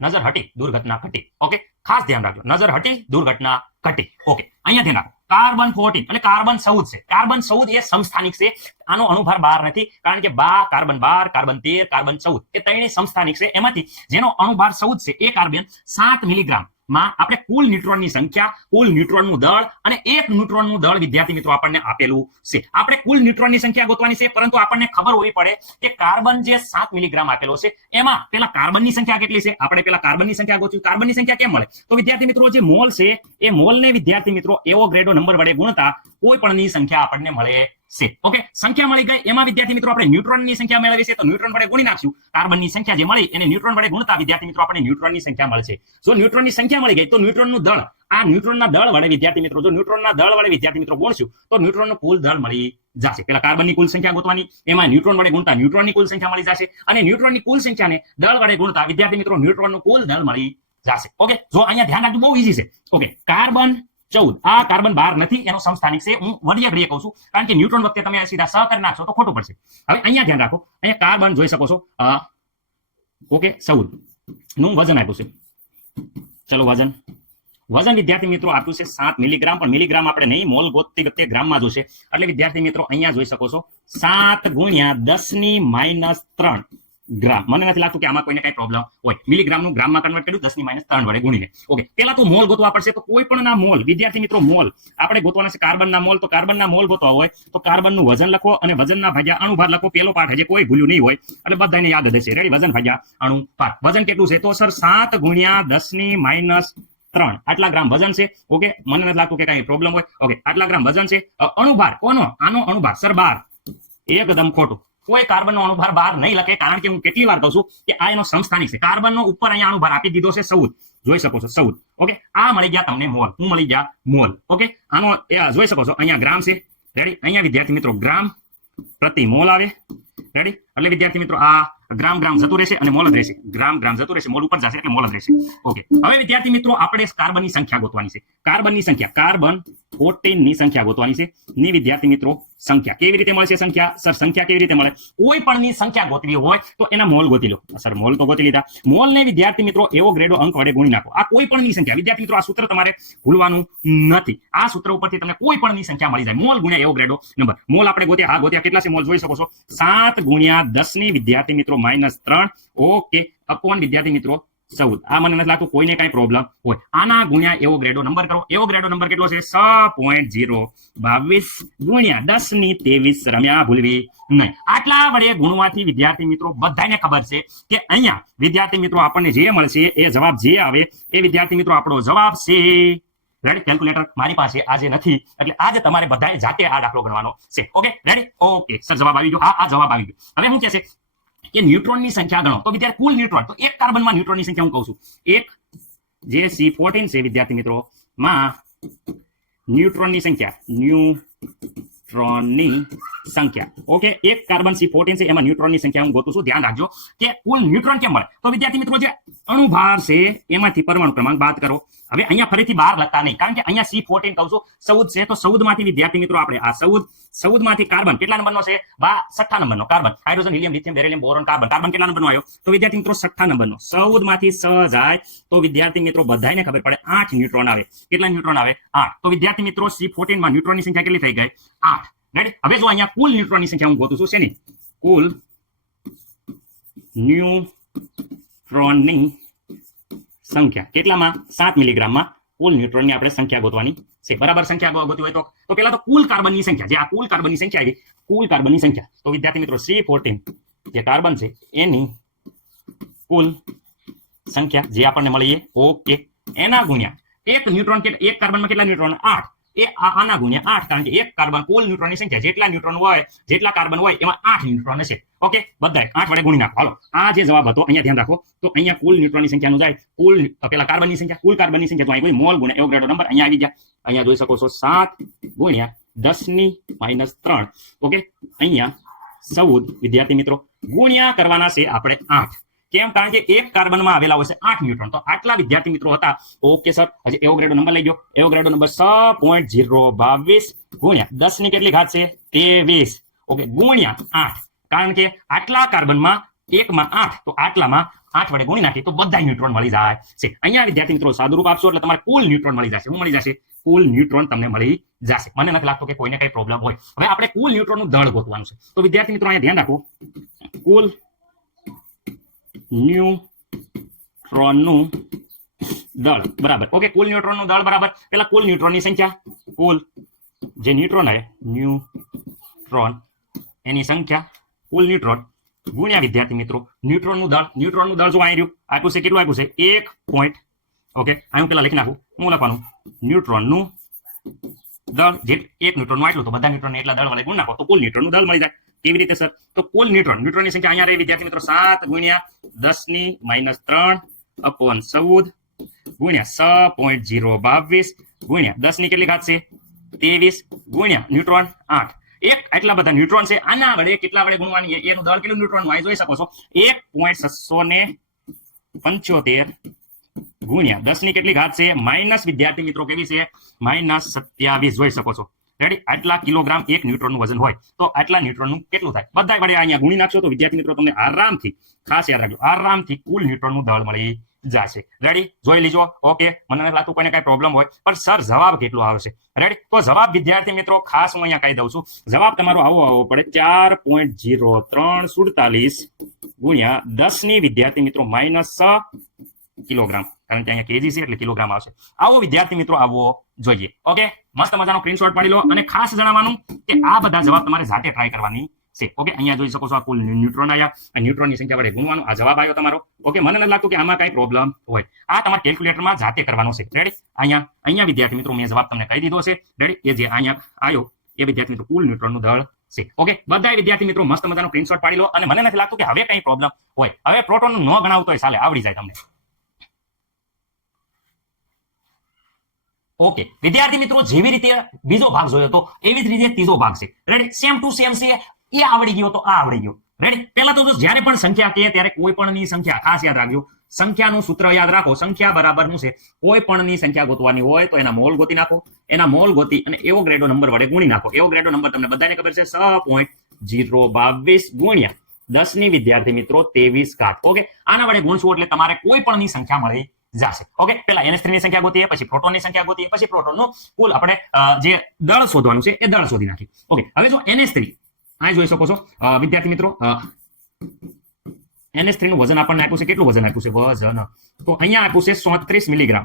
નજર હટી દુર્ઘટના ઘટી. ઓકે, ખાસ ધ્યાન રાખજો, નજર હટી દુર્ઘટના ઘટી. ઓકે, અહીંયા ધ્યાન રાખો. કાર્બન 14 અને કાર્બન 14 છે. કાર્બન 14 એ સમસ્થાનિક છે, આનો અણુભાર 12 નથી, કારણ કે કાર્બન 12, કાર્બન 13, કાર્બન 14 એ ત્રણેય સમસ્થાનિક છે. એમાંથી જેનો અણુભાર 14 છે એ કાર્બન 7 મિલીગ્રામ માં આપણે કુલ ન્યુટ્રોનની સંખ્યા, કુલ ન્યુટ્રોનનું દળ અને 1 ન્યુટ્રોનનું દળ વિદ્યાર્થી મિત્રો આપણને આપેલું છે. આપણે કુલ ન્યુટ્રોનની સંખ્યા ગોતવાની છે, પરંતુ આપણને ખબર હોવી પડે કે કાર્બન જે 7 મિલીગ્રામ આપેલો છે એમાં પેલા કાર્બનની સંખ્યા કેટલી છે. આપણે પેલા કાર્બનની સંખ્યા ગોતવી. કાર્બનની સંખ્યા કેમ મળે? તો વિદ્યાર્થી મિત્રો જે મોલ છે એ મોલને વિદ્યાર્થી મિત્રો એવોગ્રેડો નંબર વડે ગુણતા કોઈ પણની સંખ્યા આપણને મળે છે. ઓકે, સંખ્યા મળી ગઈ. એમાં વિદ્યાર્થી મિત્રો આપણે ન્યુટ્રોનની સંખ્યા મેળવી છે તો ન્યુટ્રોન વડે ગુણી નાખશું. કાર્બનની સંખ્યા જે મળી એને ન્યુટ્રોન વડે ગુણતા વિદ્યાર્થી મિત્રો આપણને ન્યુટ્રોનની સંખ્યા મળશે. જો ન્યુટ્રોનની સંખ્યા મળી ગઈ તો ન્યુટ્રોનનું દળ, આ ન્યુટ્રોનના દળ વડે વિદ્યાર્થી મિત્રો, જો ન્યુટ્રોનના દળ વડે વિદ્યાર્થી મિત્રો ગુણશું તો ન્યુટ્રોનનું કુલ દળ મળી જશે. પેલા કાર્બનની કુલ સંખ્યા ગોતવાની, એમાં ન્યુટ્રોન વડે ગુણતા ન્યુટ્રોનની કુલ સંખ્યા મળી જશે અને ન્યુટ્રોનની કુલ સંખ્યાને દળ વડે ગુણતા વિદ્યાર્થી મિત્રો ન્યુટ્રોનનું કુલ દળ મળી જશે. ઓકે, જો અહીંયા ધ્યાન રાખજો, બહુ ઈઝી છે. ઓકે, કાર્બન 14, આ કાર્બન 12 નથી, એનો સમસ્થાનિક છે. હું વડિયા ઘડીએ કહું છું, કારણ કે ન્યુટ્રોન વખતે તમે સીધા સ કરી નાખશો તો ખોટું પડશે. હવે અહીંયા ધ્યાન રાખો, અહીંયા કાર્બન જોઈ શકો છો. ઓકે, 14 નું વજન આપ્યું છે. ચલો વજન વિદ્યાર્થી મિત્રો આપ્યું છે 7 મિલીગ્રામ, પણ મિલીગ્રામ આપણે નહીં, મોલ ગોતતી વખતે ગ્રામમાં જોશે. એટલે વિદ્યાર્થી મિત્રો અહીંયા જોઈ શકો છો 7 ગુણ્યા 10⁻³ ગ્રામ. મને નથી લાગતું કે આમાં કોઈને કઈ પ્રોબ્લેમ હોય. મિલીગ્રામનું ગ્રામમાં કન્વર્ટ કર્યું 10⁻³ વડે ગુણીને. ઓકે, પેલા તો મોલ ગોતવા પડશે. તો કોઈ પણ ના મોલ વિદ્યાર્થી મિત્રો મોલ આપણે ગોતવાના છે. કાર્બનના મોલ, તો કાર્બનના મોલ ગોતવા હોય તો કાર્બનનું વજન લખો અને વજનના ભાગ્યા અણુભાર લખો. પેલો પાઠ હજી કોઈ ભૂલ્યું નહીં હોય એટલે બધાને યાદ જ હશે. રેડી? વજન ભાગ્યા અણુભાર. વજન કેટલું છે? તો સર 7 ગુણ્યા 10⁻³ આટલા ગ્રામ વજન છે. ઓકે, મને નથી લાગતું કે કઈ પ્રોબ્લેમ હોય. ઓકે, આટલા ગ્રામ વજન છે. અણુભાર કોનો? આનો અણુભાર સર 12. એકદમ ખોટું. કોઈ કાર્બનનો અણુભાર 12 નહીં લખે, કારણ કે હું કેટલી વાર કહું છું કે આ એનો સમસ્થાનિક છે. કાર્બનનો ઉપર અહીંયા અણુભાર આપી દીધો છે 14, જોઈ શકો છો 14. ઓકે, આ મળી ગયા તમને મોલ. હું મળી ગયા મોલ. ઓકે, આનો જોઈ શકો છો અહીંયા ગ્રામ છે. રેડી? અહીંયા વિદ્યાર્થી મિત્રો ગ્રામ પ્રતિ મોલ આવે. રેડી? એટલે વિદ્યાર્થી મિત્રો આ ગ્રામ જતું રહેશે અને મોલ જ રહેશે, ગ્રામ જતું રહેશે, મોલ ઉપર જશે એટલે મોલ જ રહેશે. ઓકે, હવે વિદ્યાર્થી મિત્રો આપણે કાર્બનની સંખ્યા ગોતવાની છે. કાર્બનની સંખ્યા, કાર્બન 14 ની સંખ્યા ગોતવાની છે. ની વિદ્યાર્થી મિત્રો સંખ્યા કેવી રીતે મળશે? સંખ્યા સર સંખ્યા કેવી રીતે મળે? કોઈ પણ ની સંખ્યા ગોતવી હોય તો એના મોલ ગોતી લો. સર મોલ તો ગોતી લીધા. મોલ ને વિદ્યાર્થી મિત્રો એવોગ્રેડો અંક વડે ગુણી નાખો. આ કોઈ પણ ની સંખ્યા વિદ્યાર્થી મિત્રો, આ સૂત્ર તમારે ભૂલવાનું નથી. આ સૂત્ર ઉપરથી તમને કોઈ પણ ની સંખ્યા મળી જાય. મોલ ગુણ્યા એવોગ્રેડો નંબર. મોલ આપણે ગોત્યા, હા ગોત્યા. કેટલા છે મોલ જોઈ શકો છો? 7 ગુણ્યા 10 ની વિદ્યાર્થી મિત્રો -3. ઓકે, અપોન વિદ્યાર્થી મિત્રો 14. આ મને નથી લાગતું કોઈને કઈ પ્રોબ્લેમ હોય. આના ગુણ્યા એવોગ્રેડો નંબર કરો. એવોગ્રેડો નંબર કેટલો છે? 6.022 ગુણ્યા 10 ની 23. રમ્યા ભૂલવી નહીં. આટલા વડે ગુણવાથી વિદ્યાર્થી મિત્રો બધાને ખબર છે કે અહીંયા વિદ્યાર્થી મિત્રો આપણને જે મળશે એ જવાબ જે આવે એ વિદ્યાર્થી મિત્રો આપણો જવાબ છે. રેડી? કેલ્ક્યુલેટર મારી પાસે આજે નથી એટલે આજે તમારે બધાએ જાતે આ દાખલો ગણવાનો છે. Okay, ready? ઓકે સર, જવાબ આવી ગયો. આ જવાબ આવી ગયો. હવે હું કહેશે કે ન્યુટ્રોનની સંખ્યા ગણો. તો વિદ્યાર્થી કુલ ન્યુટ્રોન, તો એક કાર્બનમાં ન્યુટ્રોનની સંખ્યા હું કહું છું. એક જે C14 છે વિદ્યાર્થી મિત્રો માં ન્યુટ્રોનની સંખ્યા, ન્યુટ્રોનની સંખ્યા. ઓકે, એક કાર્બન C14 છે એમાં ન્યુટ્રોનની સંખ્યા હું ગોતું છું. ધ્યાન રાખજો કે કુલ ન્યુટ્રોન કેમ મળે? તો વિદ્યાર્થી મિત્રો જે અણુભાર છે એમાંથી પરમાણુ ક્રમાંક બાદ કરો. હવે અહીંયા ફરીથી 12 લખતા નહીં, કારણ કે અહીંયા C14 કહું છું 14 છે, તો 14 માંથી વિદ્યાર્થી મિત્રો આપણે આ 14 માંથી કાર્બન કેટલા નંબરનો છે? 6 નંબરનો carbon. Hydrogen, helium, lithium, beryllium, boron, carbon. Carbon કેટલા નંબરનો આવ્યો? તો વિદ્યાર્થી મિત્રો 6 નંબરનો. 14 માંથી 6 જાય તો વિદ્યાર્થી મિત્રો બધાને ખબર પડે 8 ન્યુટ્રોન આવે. કેટલા ન્યુટ્રોન આવે? 8. તો વિદ્યાર્થી મિત્રો C14 માં ન્યુટ્રોનની સંખ્યા કેટલી થઈ ગઈ? 8. રેડી? હવે જો અહીંયા કુલ ન્યુટ્રોનની સંખ્યા હું ગોતું છું. શેની? કુલ ન્યુટ્રોનની સંખ્યા કેટલામાં? 7 મિલીગ્રામમાં કુલ ન્યુટ્રોનની આપણે સંખ્યા ગોતવાની છે. બરાબર? સંખ્યા ગોતવી હોય તો પહેલા તો કુલ કાર્બનની સંખ્યા, જે આ કુલ કાર્બનની સંખ્યા આવી, કુલ કાર્બનની સંખ્યા. તો વિદ્યાર્થી મિત્રો C14 જે કાર્બન છે એની કુલ સંખ્યા જે આપણને મળી એ ઓકે, એના ગુણ્યા એક ન્યુટ્રોન. એક કાર્બનમાં કેટલા ન્યુટ્રોન? 8. એ આના ગુણ્યા 8, કારણ કે એક કાર્બન કુલ ન્યુટ્રોનની સંખ્યા જેટલા ન્યુટ્રોન હોય, જેટલા કાર્બન હોય એમાં 8 ન્યુટ્રોન હશે. ઓકે, બધાય 8 વડે ગુણી નાખો. હાલો, આ જે જવાબ હતો અહીંયા ધ્યાન રાખો. તો અહીંયા કુલ ન્યુટ્રોનની સંખ્યાનું જાય કુલ પેલા કાર્બનની સંખ્યા, કુલ કાર્બનની સંખ્યા તો અહીં કોઈ મોલ ગુણ્યા એવોગ્રેડો નંબર અહીંયા આવી ગયા. અહીંયા જોઈ શકો છો 7 ગુણ્યા 10 ની -3. ઓકે, અહીંયા 14 વિદ્યાર્થી મિત્રો ગુણ્યા કરવાના છે આપણે 8. કેમ? કારણ કે એક કાર્બનમાં આવેલા હોય છે 8 ન્યુટ્રોન. તો આટલા વિદ્યાર્થી મિત્રો હતા. ઓકે સર, હજી એવોગ્રેડો નંબર લઈ ગયો. એવોગ્રેડો નંબર 6.022 ગુણ્યા 10 ની કેટલી ઘાત છે? 23. ઓકે, ગુણ્યા 8, કારણ કે આટલા કાર્બનમાં એકમાં 8, તો આટલામાં 8 વડે ગુણી નાખી તો બધા ન્યુટ્રોન મળી જાય છે. અહીંયા વિદ્યાર્થી મિત્રો સાદુરૂપ આપશો એટલે તમારે કુલ ન્યુટ્રોન મળી જશે. શું મળી જશે? કુલ ન્યુટ્રોન તમને મળી જશે. મને નથી લાગતું કે કોઈને કઈ પ્રોબ્લેમ હોય. હવે આપણે કુલ ન્યુટ્રોનનું દળ ગોતવાનું છે. તો વિદ્યાર્થી મિત્રો અહીંયા ધ્યાન રાખો, કુલ ન્યુટ્રોનનું દળ બરાબર. ઓકે, કુલ ન્યુટ્રોનનું દળ બરાબર પેલા કુલ ન્યુટ્રોનની સંખ્યા, કુલ જે ન્યુટ્રોન આવે ન્યુટ્રોન એની સંખ્યા, કુલ ન્યુટ્રોન ગુણ્યા વિદ્યાર્થી મિત્રો ન્યુટ્રોનનું દળ. ન્યુટ્રોનનું દળ જો આવી રહ્યું આટલું છે. કેટલું આપ્યું છે? 1 પોઈન્ટ. ઓકે, અહીં હું પેલા લખી નાખું. હું લખવાનું ન્યુટ્રોનનું દળ, જે 1 ન્યુટ્રોનનું આટલું, તો બધા ન્યુટ્રોન એટલા દળ વડે ગુણ નાખો તો કુલ ન્યુટ્રોનનું દળ મળી જાય. કેવી રીતે સર? તો કુલ ન્યુટ્રોનની સંખ્યા અહીંયા રહી વિદ્યાર્થી મિત્રો 7 ગુણ્યા 10 ની -3 અપોન 14 ગુણ્યા 6.022 ગુણ્યા 10 ની કેટલી ઘાત છે? 23 ગુણ્યા ન્યુટ્રોન 8. એક આટલા બધા ન્યુટ્રોન છે. આના વડે કેટલા વડે ગુણવાની? એનું દળ કેટલું ન્યુટ્રોન હોય જોઈ શકો છો. 1.675 ગુણ્યા 10 ની કેટલી ઘાત છે? માઇનસ વિદ્યાર્થી મિત્રો કેવી છે? -27 જોઈ શકો છો. રેડી? આટલા કિલોગ્રામ એક ન્યુટ્રોનનું વજન હોય તો આટલા ન્યુટ્રોનનું કેટલું થાય? બધા વડે અહીંયા ગુણી નાખશો તો વિદ્યાર્થી મિત્રો તમને આરામથી, ખાસ યાદ રાખજો, આરામથી કુલ ન્યુટ્રોનનું દળ મળી જશે. રેડી? જોઈ લીજો. ઓકે, મને નથી લાગતું કોઈને કઈ પ્રોબ્લેમ હોય. પણ સર જવાબ કેટલો આવશે? રેડી? તો જવાબ વિદ્યાર્થી મિત્રો ખાસ હું અહીંયા કહી દઉં છું. જવાબ તમારો આવવો પડે 4.0347 ગુણ્યા 10 ની વિદ્યાર્થી મિત્રો -6 કિલોગ્રામ, કારણ કે અહીંયા કેજી છે એટલે કિલોગ્રામ આવશે. આવો વિદ્યાર્થી મિત્રો આવવો જોઈએ. ઓકે, મસ્ત મજાનો સ્ક્રીનશોટ પાડી લો. અને ખાસ જણાવવાનું કે આ બધા જવાબ તમારે જાતે ટ્રાય કરવાની છે. ઓકે, અહીંયા જોઈ શકો છો આ કુલ ન્યુટ્રોન આવ્યા, આ ન્યુટ્રોનની સંખ્યા વડે ગુણવાનું આ જવાબ આવ્યો તમારો. ઓકે, મને નથી લાગતું કે આમાં કઈ પ્રોબ્લેમ હોય. આ તમારે કેલ્ક્યુલેટરમાં જાતે કરવાનો છે. રેડી? અહીંયા વિદ્યાર્થી મિત્રો મેં જવાબ તમને કહી દીધો છે. રેડી? એ જે અહીંયા આવ્યો એ વિદ્યાર્થી મિત્રો કુલ ન્યુટ્રોનનું દળ છે. ઓકે, બધા વિદ્યાર્થી મિત્રો મસ્ત મજાનો સ્ક્રીનશોટ પાડી લો. અને મને નથી લાગતું કે હવે કઈ પ્રોબ્લેમ હોય. હવે પ્રોટોનનું ન ગણાવતો હોય ચાલે, આવડી જાય તમને. ઓકે, વિદ્યાર્થી મિત્રો જેવી રીતે બીજો ભાગ જોયો હતો એવી જ રીતે ત્રીજો ભાગ છે. રેડી? સેમ ટુ સેમ છે. એ આવડી ગયો તો આ આવડી ગયો. રેડી? પહેલા તો જ્યારે પણ સંખ્યા કહે ત્યારે કોઈ પણની સંખ્યા ખાસ યાદ રાખજો, સંખ્યાનું સૂત્ર યાદ રાખો, સંખ્યા બરાબર શું છે, કોઈ પણની સંખ્યા ગોતવાની હોય તો એના મોલ ગોતી નાખો, એના મોલ ગોતી અને એવોગ્રેડો નંબર વડે ગુણી નાખો. એવોગ્રેડો નંબર તમને બધાને ખબર છે 6.022 ગુણ્યા 10 ની વિદ્યાર્થી મિત્રો 23 ઘાત. ઓકે, આના વડે ગુણશું એટલે તમારે કોઈ પણની સંખ્યા મળી જશે. ઓકે, પેલા NH3 ની સંખ્યા ગોતીએ, પછી પ્રોટોનની સંખ્યા ગોતીએ, પછી પ્રોટોનનું કુલ આપણે જે દળ શોધવાનું છે એ દળ શોધી નાખીએ. ઓકે, હવે જો NH3 આ જોઈ શકો છો વિદ્યાર્થી મિત્રો, NH3 નું વજન આપણને આપ્યું છે, કેટલું વજન આપ્યું છે, વજન તો અહીંયા આપ્યું છે 37 મિલીગ્રામ.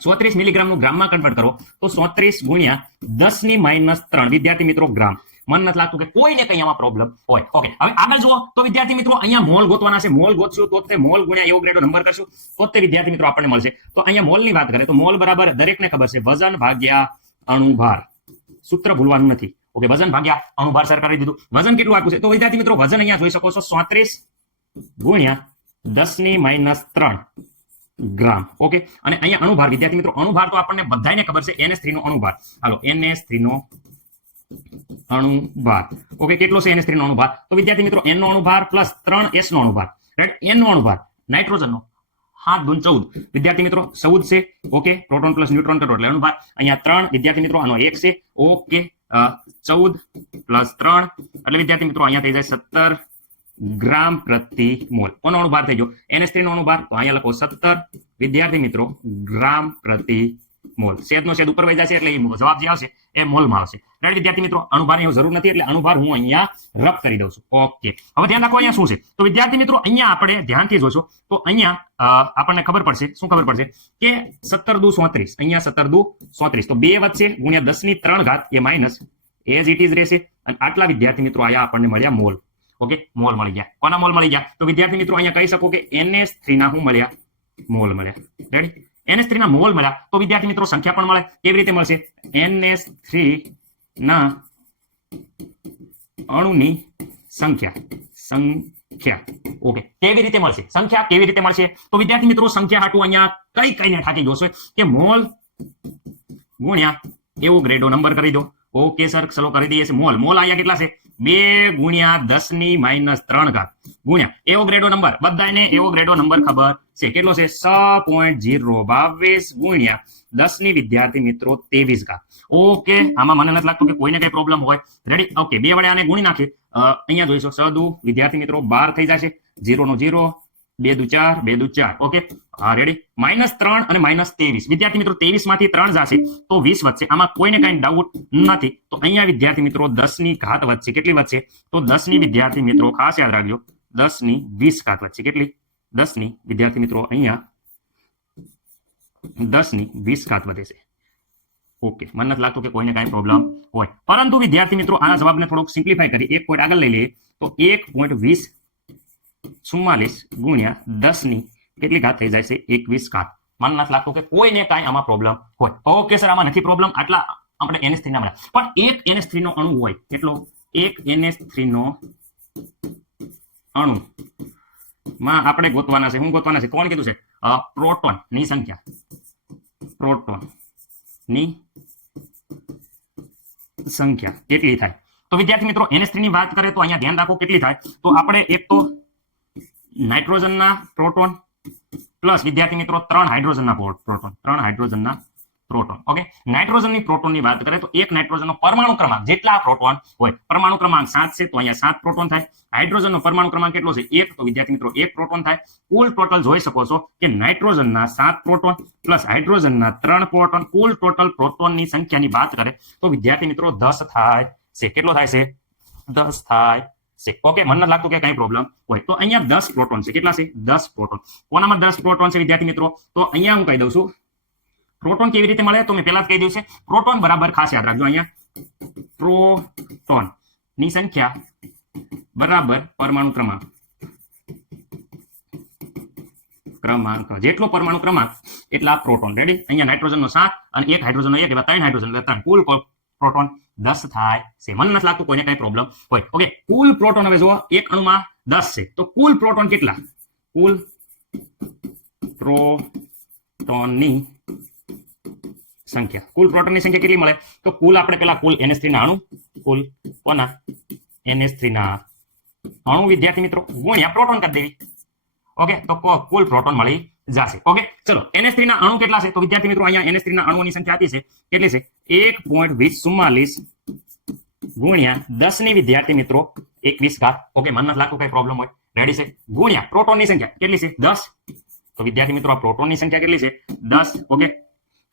37 મિલીગ્રામ નું ગ્રામમાં કન્વર્ટ કરો તો 37 ગુણ્યા 10 ની -3 વિદ્યાર્થી મિત્રો ગ્રામ. મન નથી લાગતું કે કોઈને કઈ આમાં પ્રોબ્લેમ હોય. ઓકે, હવે આગળ જુઓ તો વિદ્યાર્થી મિત્રો અહીંયા મોલ ગોતવાના છે. મોલ ગોતશું તો તે મોલ ગુણ્યા એવોગ્રેડો નંબર કરશું તો તે વિદ્યાર્થી મિત્રો આપણને મળશે. તો અહીંયા મોલની વાત કરીએ તો મોલ બરાબર દરેકને ખબર છે વજન ભાગ્યા અણુભાર. સૂત્ર ભૂલવાનું નથી. ઓકે, વજન ભાગ્યા અણુભાર સર કરી દીધું. વજન કેટલું આપ્યું છે તો વિદ્યાર્થી મિત્રો વજન અહીંયા જોઈ શકો છો 37 ગુણ્યા 10 ની -3 ગ્રામ. ઓકે, અને અહીંયા અણુભાર વિદ્યાર્થી મિત્રો, અણુભાર તો આપણને બધાને ખબર છે NH3 નો અણુભાર. હાલો, NH3 નો અણુભાર. ઓકે, કેટલો છે NH3 નો અણુભાર તો વિદ્યાર્થી મિત્રો n નો અણુભાર પ્લસ 3s નો અણુભાર. રાઈટ? n નો અણુભાર નાઇટ્રોજન નો 7 દૂન 14 વિદ્યાર્થી મિત્રો 14 છે. ઓકે, પ્રોટોન પ્લસ ન્યુટ્રોન કરો એટલે અણુભાર. અહીંયા 3 વિદ્યાર્થી મિત્રો આનો 1 છે. ઓકે, 14 પ્લસ 3 એટલે વિદ્યાર્થી મિત્રો અહીંયા થઈ જાય 17 ગ્રામ પ્રતિ મોલ. કોનો અણુભાર થઈ ગયો? NH3 નો અણુભાર. તો અહીંયા લખો 17 વિદ્યાર્થી મિત્રો ગ્રામ પ્રતિ મોલ. છેદનો છેદ ઉપર વહી જશે એટલે જવાબ જે આવશે એ મોલમાં આવશે. રાઈટ વિદ્યાર્થી મિત્રો, અણુભારની જરૂર નથી એટલે અણુભાર હું અહીંયા રફ કરી દઉં છું. ઓકે, હવે ધ્યાન રાખો અહીંયા શું છે તો વિદ્યાર્થી મિત્રો અહીંયા આપણે ધ્યાનથી જોશો તો અહીંયા આપણને ખબર પડશે, શું ખબર પડશે કે 17 દુ 34, અહીંયા 17 દુ 34 તો 2 વચ્ચે ગુણ્યા 10 ની 3 ઘાત એ માઇનસ એઝ ઇટ ઇઝ રહેશે. અને આટલા વિદ્યાર્થી મિત્રો આયા આપણને મળ્યા મોલ. ઓકે, મોલ મળી ગયા. કોના મોલ મળી ગયા તો વિદ્યાર્થી મિત્રો અહીંયા કહી શકો કે NH3 ના શું મળ્યા? મોલ મળ્યા. રેડી? NH3 ના મોલ મળ્યા તો વિદ્યાર્થી મિત્રો સંખ્યા પણ મળે. કેવી રીતે મળશે? NH3 ના અણુની સંખ્યા. ઓકે, કેવી રીતે મળશે સંખ્યા? કેવી રીતે મળશે તો વિદ્યાર્થી મિત્રો સંખ્યા હાટું અહીંયા કઈને થાકી જોશે કે મોલ ગુણ્યા એવોગ્રેડો નંબર કરી દો. ઓકે સર, ચલો કરી દઈએ. મોલ મોલ અહીંયા કેટલા છે? 2 ગુણ્યા 10 ની -3 ઘાત ગુણ્યા એવોગ્રેડો નંબર. બધાને એવોગ્રેડો નંબર ખબર છે, કેટલો છે? 6.022 ગુણ્યા 10 ની વિદ્યાર્થી મિત્રો 23 ઘાત. ઓકે, આમાં મને નથી લાગતું કે કોઈને કઈ પ્રોબ્લેમ હોય. રેડી? ઓકે, 2 વડે આને ગુણી નાખીએ. અહીંયા જોઈશો 6 દુ વિદ્યાર્થી મિત્રો 12 થઈ જશે. 0 નો 0, 2 દુ 4, 2 દુ 4. ઓકે, હા રેડી? -3 અને -23 વિદ્યાર્થી મિત્રો 23 માંથી 3 જશે તો 20 વધશે. આમાં કોઈને કઈ ડાઉટ નથી. તો અહીંયા વિદ્યાર્થી મિત્રો 10 ની ઘાત વધશે. કેટલી વધશે તો 10 ની વિદ્યાર્થી મિત્રો ખાસ યાદ રાખજો 10 ની 20 ઘાત વધશે. કેટલી? 10 ની વિદ્યાર્થી મિત્રો અહીંયા 10 ની 20 ઘાત વધે છે. ઓકે, મને નથી લાગતું કે કોઈને કઈ પ્રોબ્લેમ હોય. પરંતુ વિદ્યાર્થી મિત્રો આના જવાબને થોડોક સિમ્પ્લિફાય કરી 1 પોઈન્ટ આગળ લઈ લઈએ તો 1.2044 ગુણ્યા 10 ની કેટલી ઘાત થઈ જાય છે? 21 ઘાત. મને નથી લાગતું કે કોઈને કાંઈ આમાં પ્રોબ્લેમ હોય. ઓકે સર, આમાં નથી પ્રોબ્લેમ. આટલા આપણે NH3 ના મળ્યા. પણ એક NH3 નો અણુ હોય કેટલો? એક NH3 નો અણુ માં આપણે ગોતવાના છે. શું ગોતવાના છે? કોણ કીધું છે? પ્રોટોન ની સંખ્યા. પ્રોટોન ની સંખ્યા કેટલી થાય તો વિદ્યાર્થી મિત્રો NH3 ની વાત કરે તો અહીંયા ધ્યાન રાખો કેટલી થાય તો આપણે એક તો નાઇટ્રોજનના પ્રોટોન પ્લસ વિદ્યાર્થી મિત્રો 3 હાઇડ્રોજનના પ્રોટોન. 3 હાઇડ્રોજનના પ્રોટોન. ઓકે, નાઇટ્રોજનની પ્રોટોનની વાત કરે તો એક નાઇટ્રોજનનો પરમાણુ ક્રમાંક જેટલા પ્રોટોન હોય, પરમાણુ ક્રમાંક 7 છે તો અહીંયા 7 પ્રોટોન થાય. હાઇડ્રોજનનો પરમાણુ ક્રમાંક કેટલો છે? 1 તો વિદ્યાર્થી મિત્રો 1 પ્રોટોન થાય. કુલ ટોટલ જોઈ શકો છો કે નાઇટ્રોજનના 7 પ્રોટોન પ્લસ હાઇડ્રોજનના 3 પ્રોટોન, કુલ ટોટલ પ્રોટોનની સંખ્યાની વાત કરે તો વિદ્યાર્થી મિત્રો 10 થાય છે. કેટલો થાય છે? 10 થાય છે. ઓકે, મને નથી લાગતું કે કઈ પ્રોબ્લેમ હોય. તો અહીંયા 10 પ્રોટોન છે. કેટલા છે? 10 પ્રોટોન. કોનામાં 10 પ્રોટોન છે વિદ્યાર્થી મિત્રો? તો અહીંયા હું કહી દઉં છું પ્રોટોન કેવી રીતે મળે તો મેં પહેલા જ કહી દીધું છે. પ્રોટોન બરાબર ખાસ યાદ રાખજો અહીંયા પ્રોટોન ની સંખ્યા બરાબર પરમાણુ ક્રમાંક. જેટલો પરમાણુ ક્રમાંક એટલા પ્રોટોન. રેડી? અહીંયા નાઇટ્રોજનનો 7 અને એક હાઇડ્રોજનનો 1 એવા 3 હાઇડ્રોજન એટલે 3 કુલ પ્રોટોન 10 થાય છે. મને નથી લાગતું કોઈને કઈ પ્રોબ્લેમ હોય. ઓકે, કુલ પ્રોટોન હવે જુઓ એક અણુમાં 10 છે તો કુલ પ્રોટોન કેટલા? કુલ પ્રોટોનની સંખ્યા. કુલ પ્રોટોનની સંખ્યા કેટલી મળે તો કુલ આપણે પેલા કુલ NH3 ના અણુ, કુલ કોના NH3 ના અણુ વિદ્યાર્થી મિત્રો ગુણ્યા પ્રોટોન કરી દેવી. ઓકે, તો કુલ પ્રોટોન મળી જશે. ઓકે, ચલો NH3 ના અણુ કેટલા છે? તો વિદ્યાર્થી મિત્રો અહીંયા NH3 ના અણુઓની સંખ્યા આપી છે. કેટલી છે? 1.2044 ગુણ્યા 10 ની વિદ્યાર્થી મિત્રો 21 ઘાત. ઓકે, મન નથી લાગતું કઈ પ્રોબ્લેમ હોય. રેડી છે? ગુણ્યા પ્રોટોનની સંખ્યા કેટલી છે? 10. તો વિદ્યાર્થી મિત્રો આ પ્રોટોનની સંખ્યા કેટલી છે? 10. ઓકે,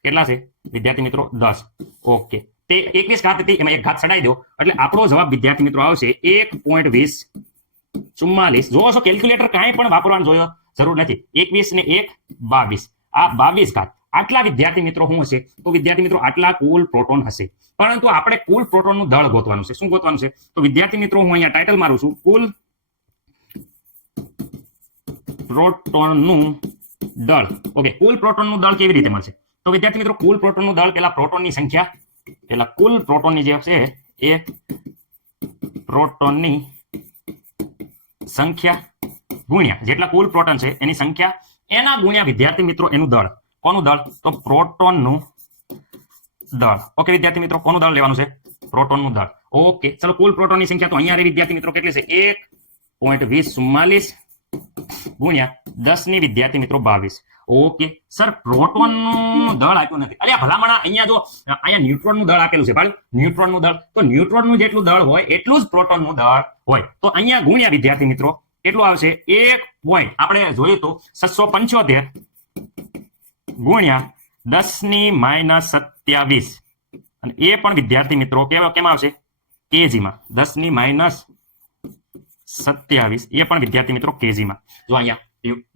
કેટલા છે વિદ્યાર્થી મિત્રો? 10. ઓકે, તે 21 ઘાત હતી, એમાં એક ઘાત ચડાવી દો એટલે આપણો જવાબ વિદ્યાર્થી મિત્રો આવશે 1.2044. જોવો છો કેલ્ક્યુલેટર કાંઈ પણ વાપરવાનું જોયો જરૂર નથી. 21 ને 1 22, આ 22 ઘાત. આટલા વિદ્યાર્થી મિત્રો શું હશે? તો વિદ્યાર્થી મિત્રો આટલા કુલ પ્રોટોન હશે. પરંતુ આપણે કુલ પ્રોટોનનું દળ ગોતવાનું છે. શું ગોતવાનું છે? તો વિદ્યાર્થી મિત્રો હું અહીંયા ટાઇટલ મારું છું, કુલ પ્રોટોનનું દળ. ઓકે, કુલ પ્રોટોનનું દળ કેવી રીતે મળશે? તો વિદ્યાર્થી મિત્રો કુલ પ્રોટોનનું દળ પેલા પ્રોટોનની સંખ્યા, પેલા કુલ પ્રોટોનની જે છે એ પ્રોટોનની સંખ્યા ગુણ્યા જેટલા કુલ પ્રોટોન છે એની સંખ્યા, એના ગુણ્યા વિદ્યાર્થી મિત્રો એનું દળ. કોનું દળ? તો પ્રોટોનનું દળ. ઓકે વિદ્યાર્થી મિત્રો, કોનું દળ લેવાનું છે? પ્રોટોનનું દળ. ઓકે, ચલો કુલ પ્રોટોનની સંખ્યા તો અહીંયા વિદ્યાર્થી મિત્રો કેટલી છે? 1.2044 ગુણ્યા 10 ની વિદ્યાર્થી મિત્રો 22. ઓકે સર, પ્રોટોનનું દળ આપ્યું નથી. અલ્યા ભલામણા, અહીંયા જો અહીંયા ન્યુટ્રોનનું દળ આપેલું છે ભાઈ, ન્યુટ્રોનનું દળ. તો ન્યુટ્રોનનું જેટલું દળ હોય એટલું જ પ્રોટોનનું દળ હોય. તો અહીંયા ગુણ્યા વિદ્યાર્થી મિત્રો કેટલું આવશે? 1. આપણે જોયું તો 675 ગુણ્યા 10 ની -27. અને એ પણ વિદ્યાર્થી મિત્રો કેમ આવશે? કેજીમાં. 10 ની -27 એ પણ વિદ્યાર્થી મિત્રો કેજીમાં. જો અહીંયા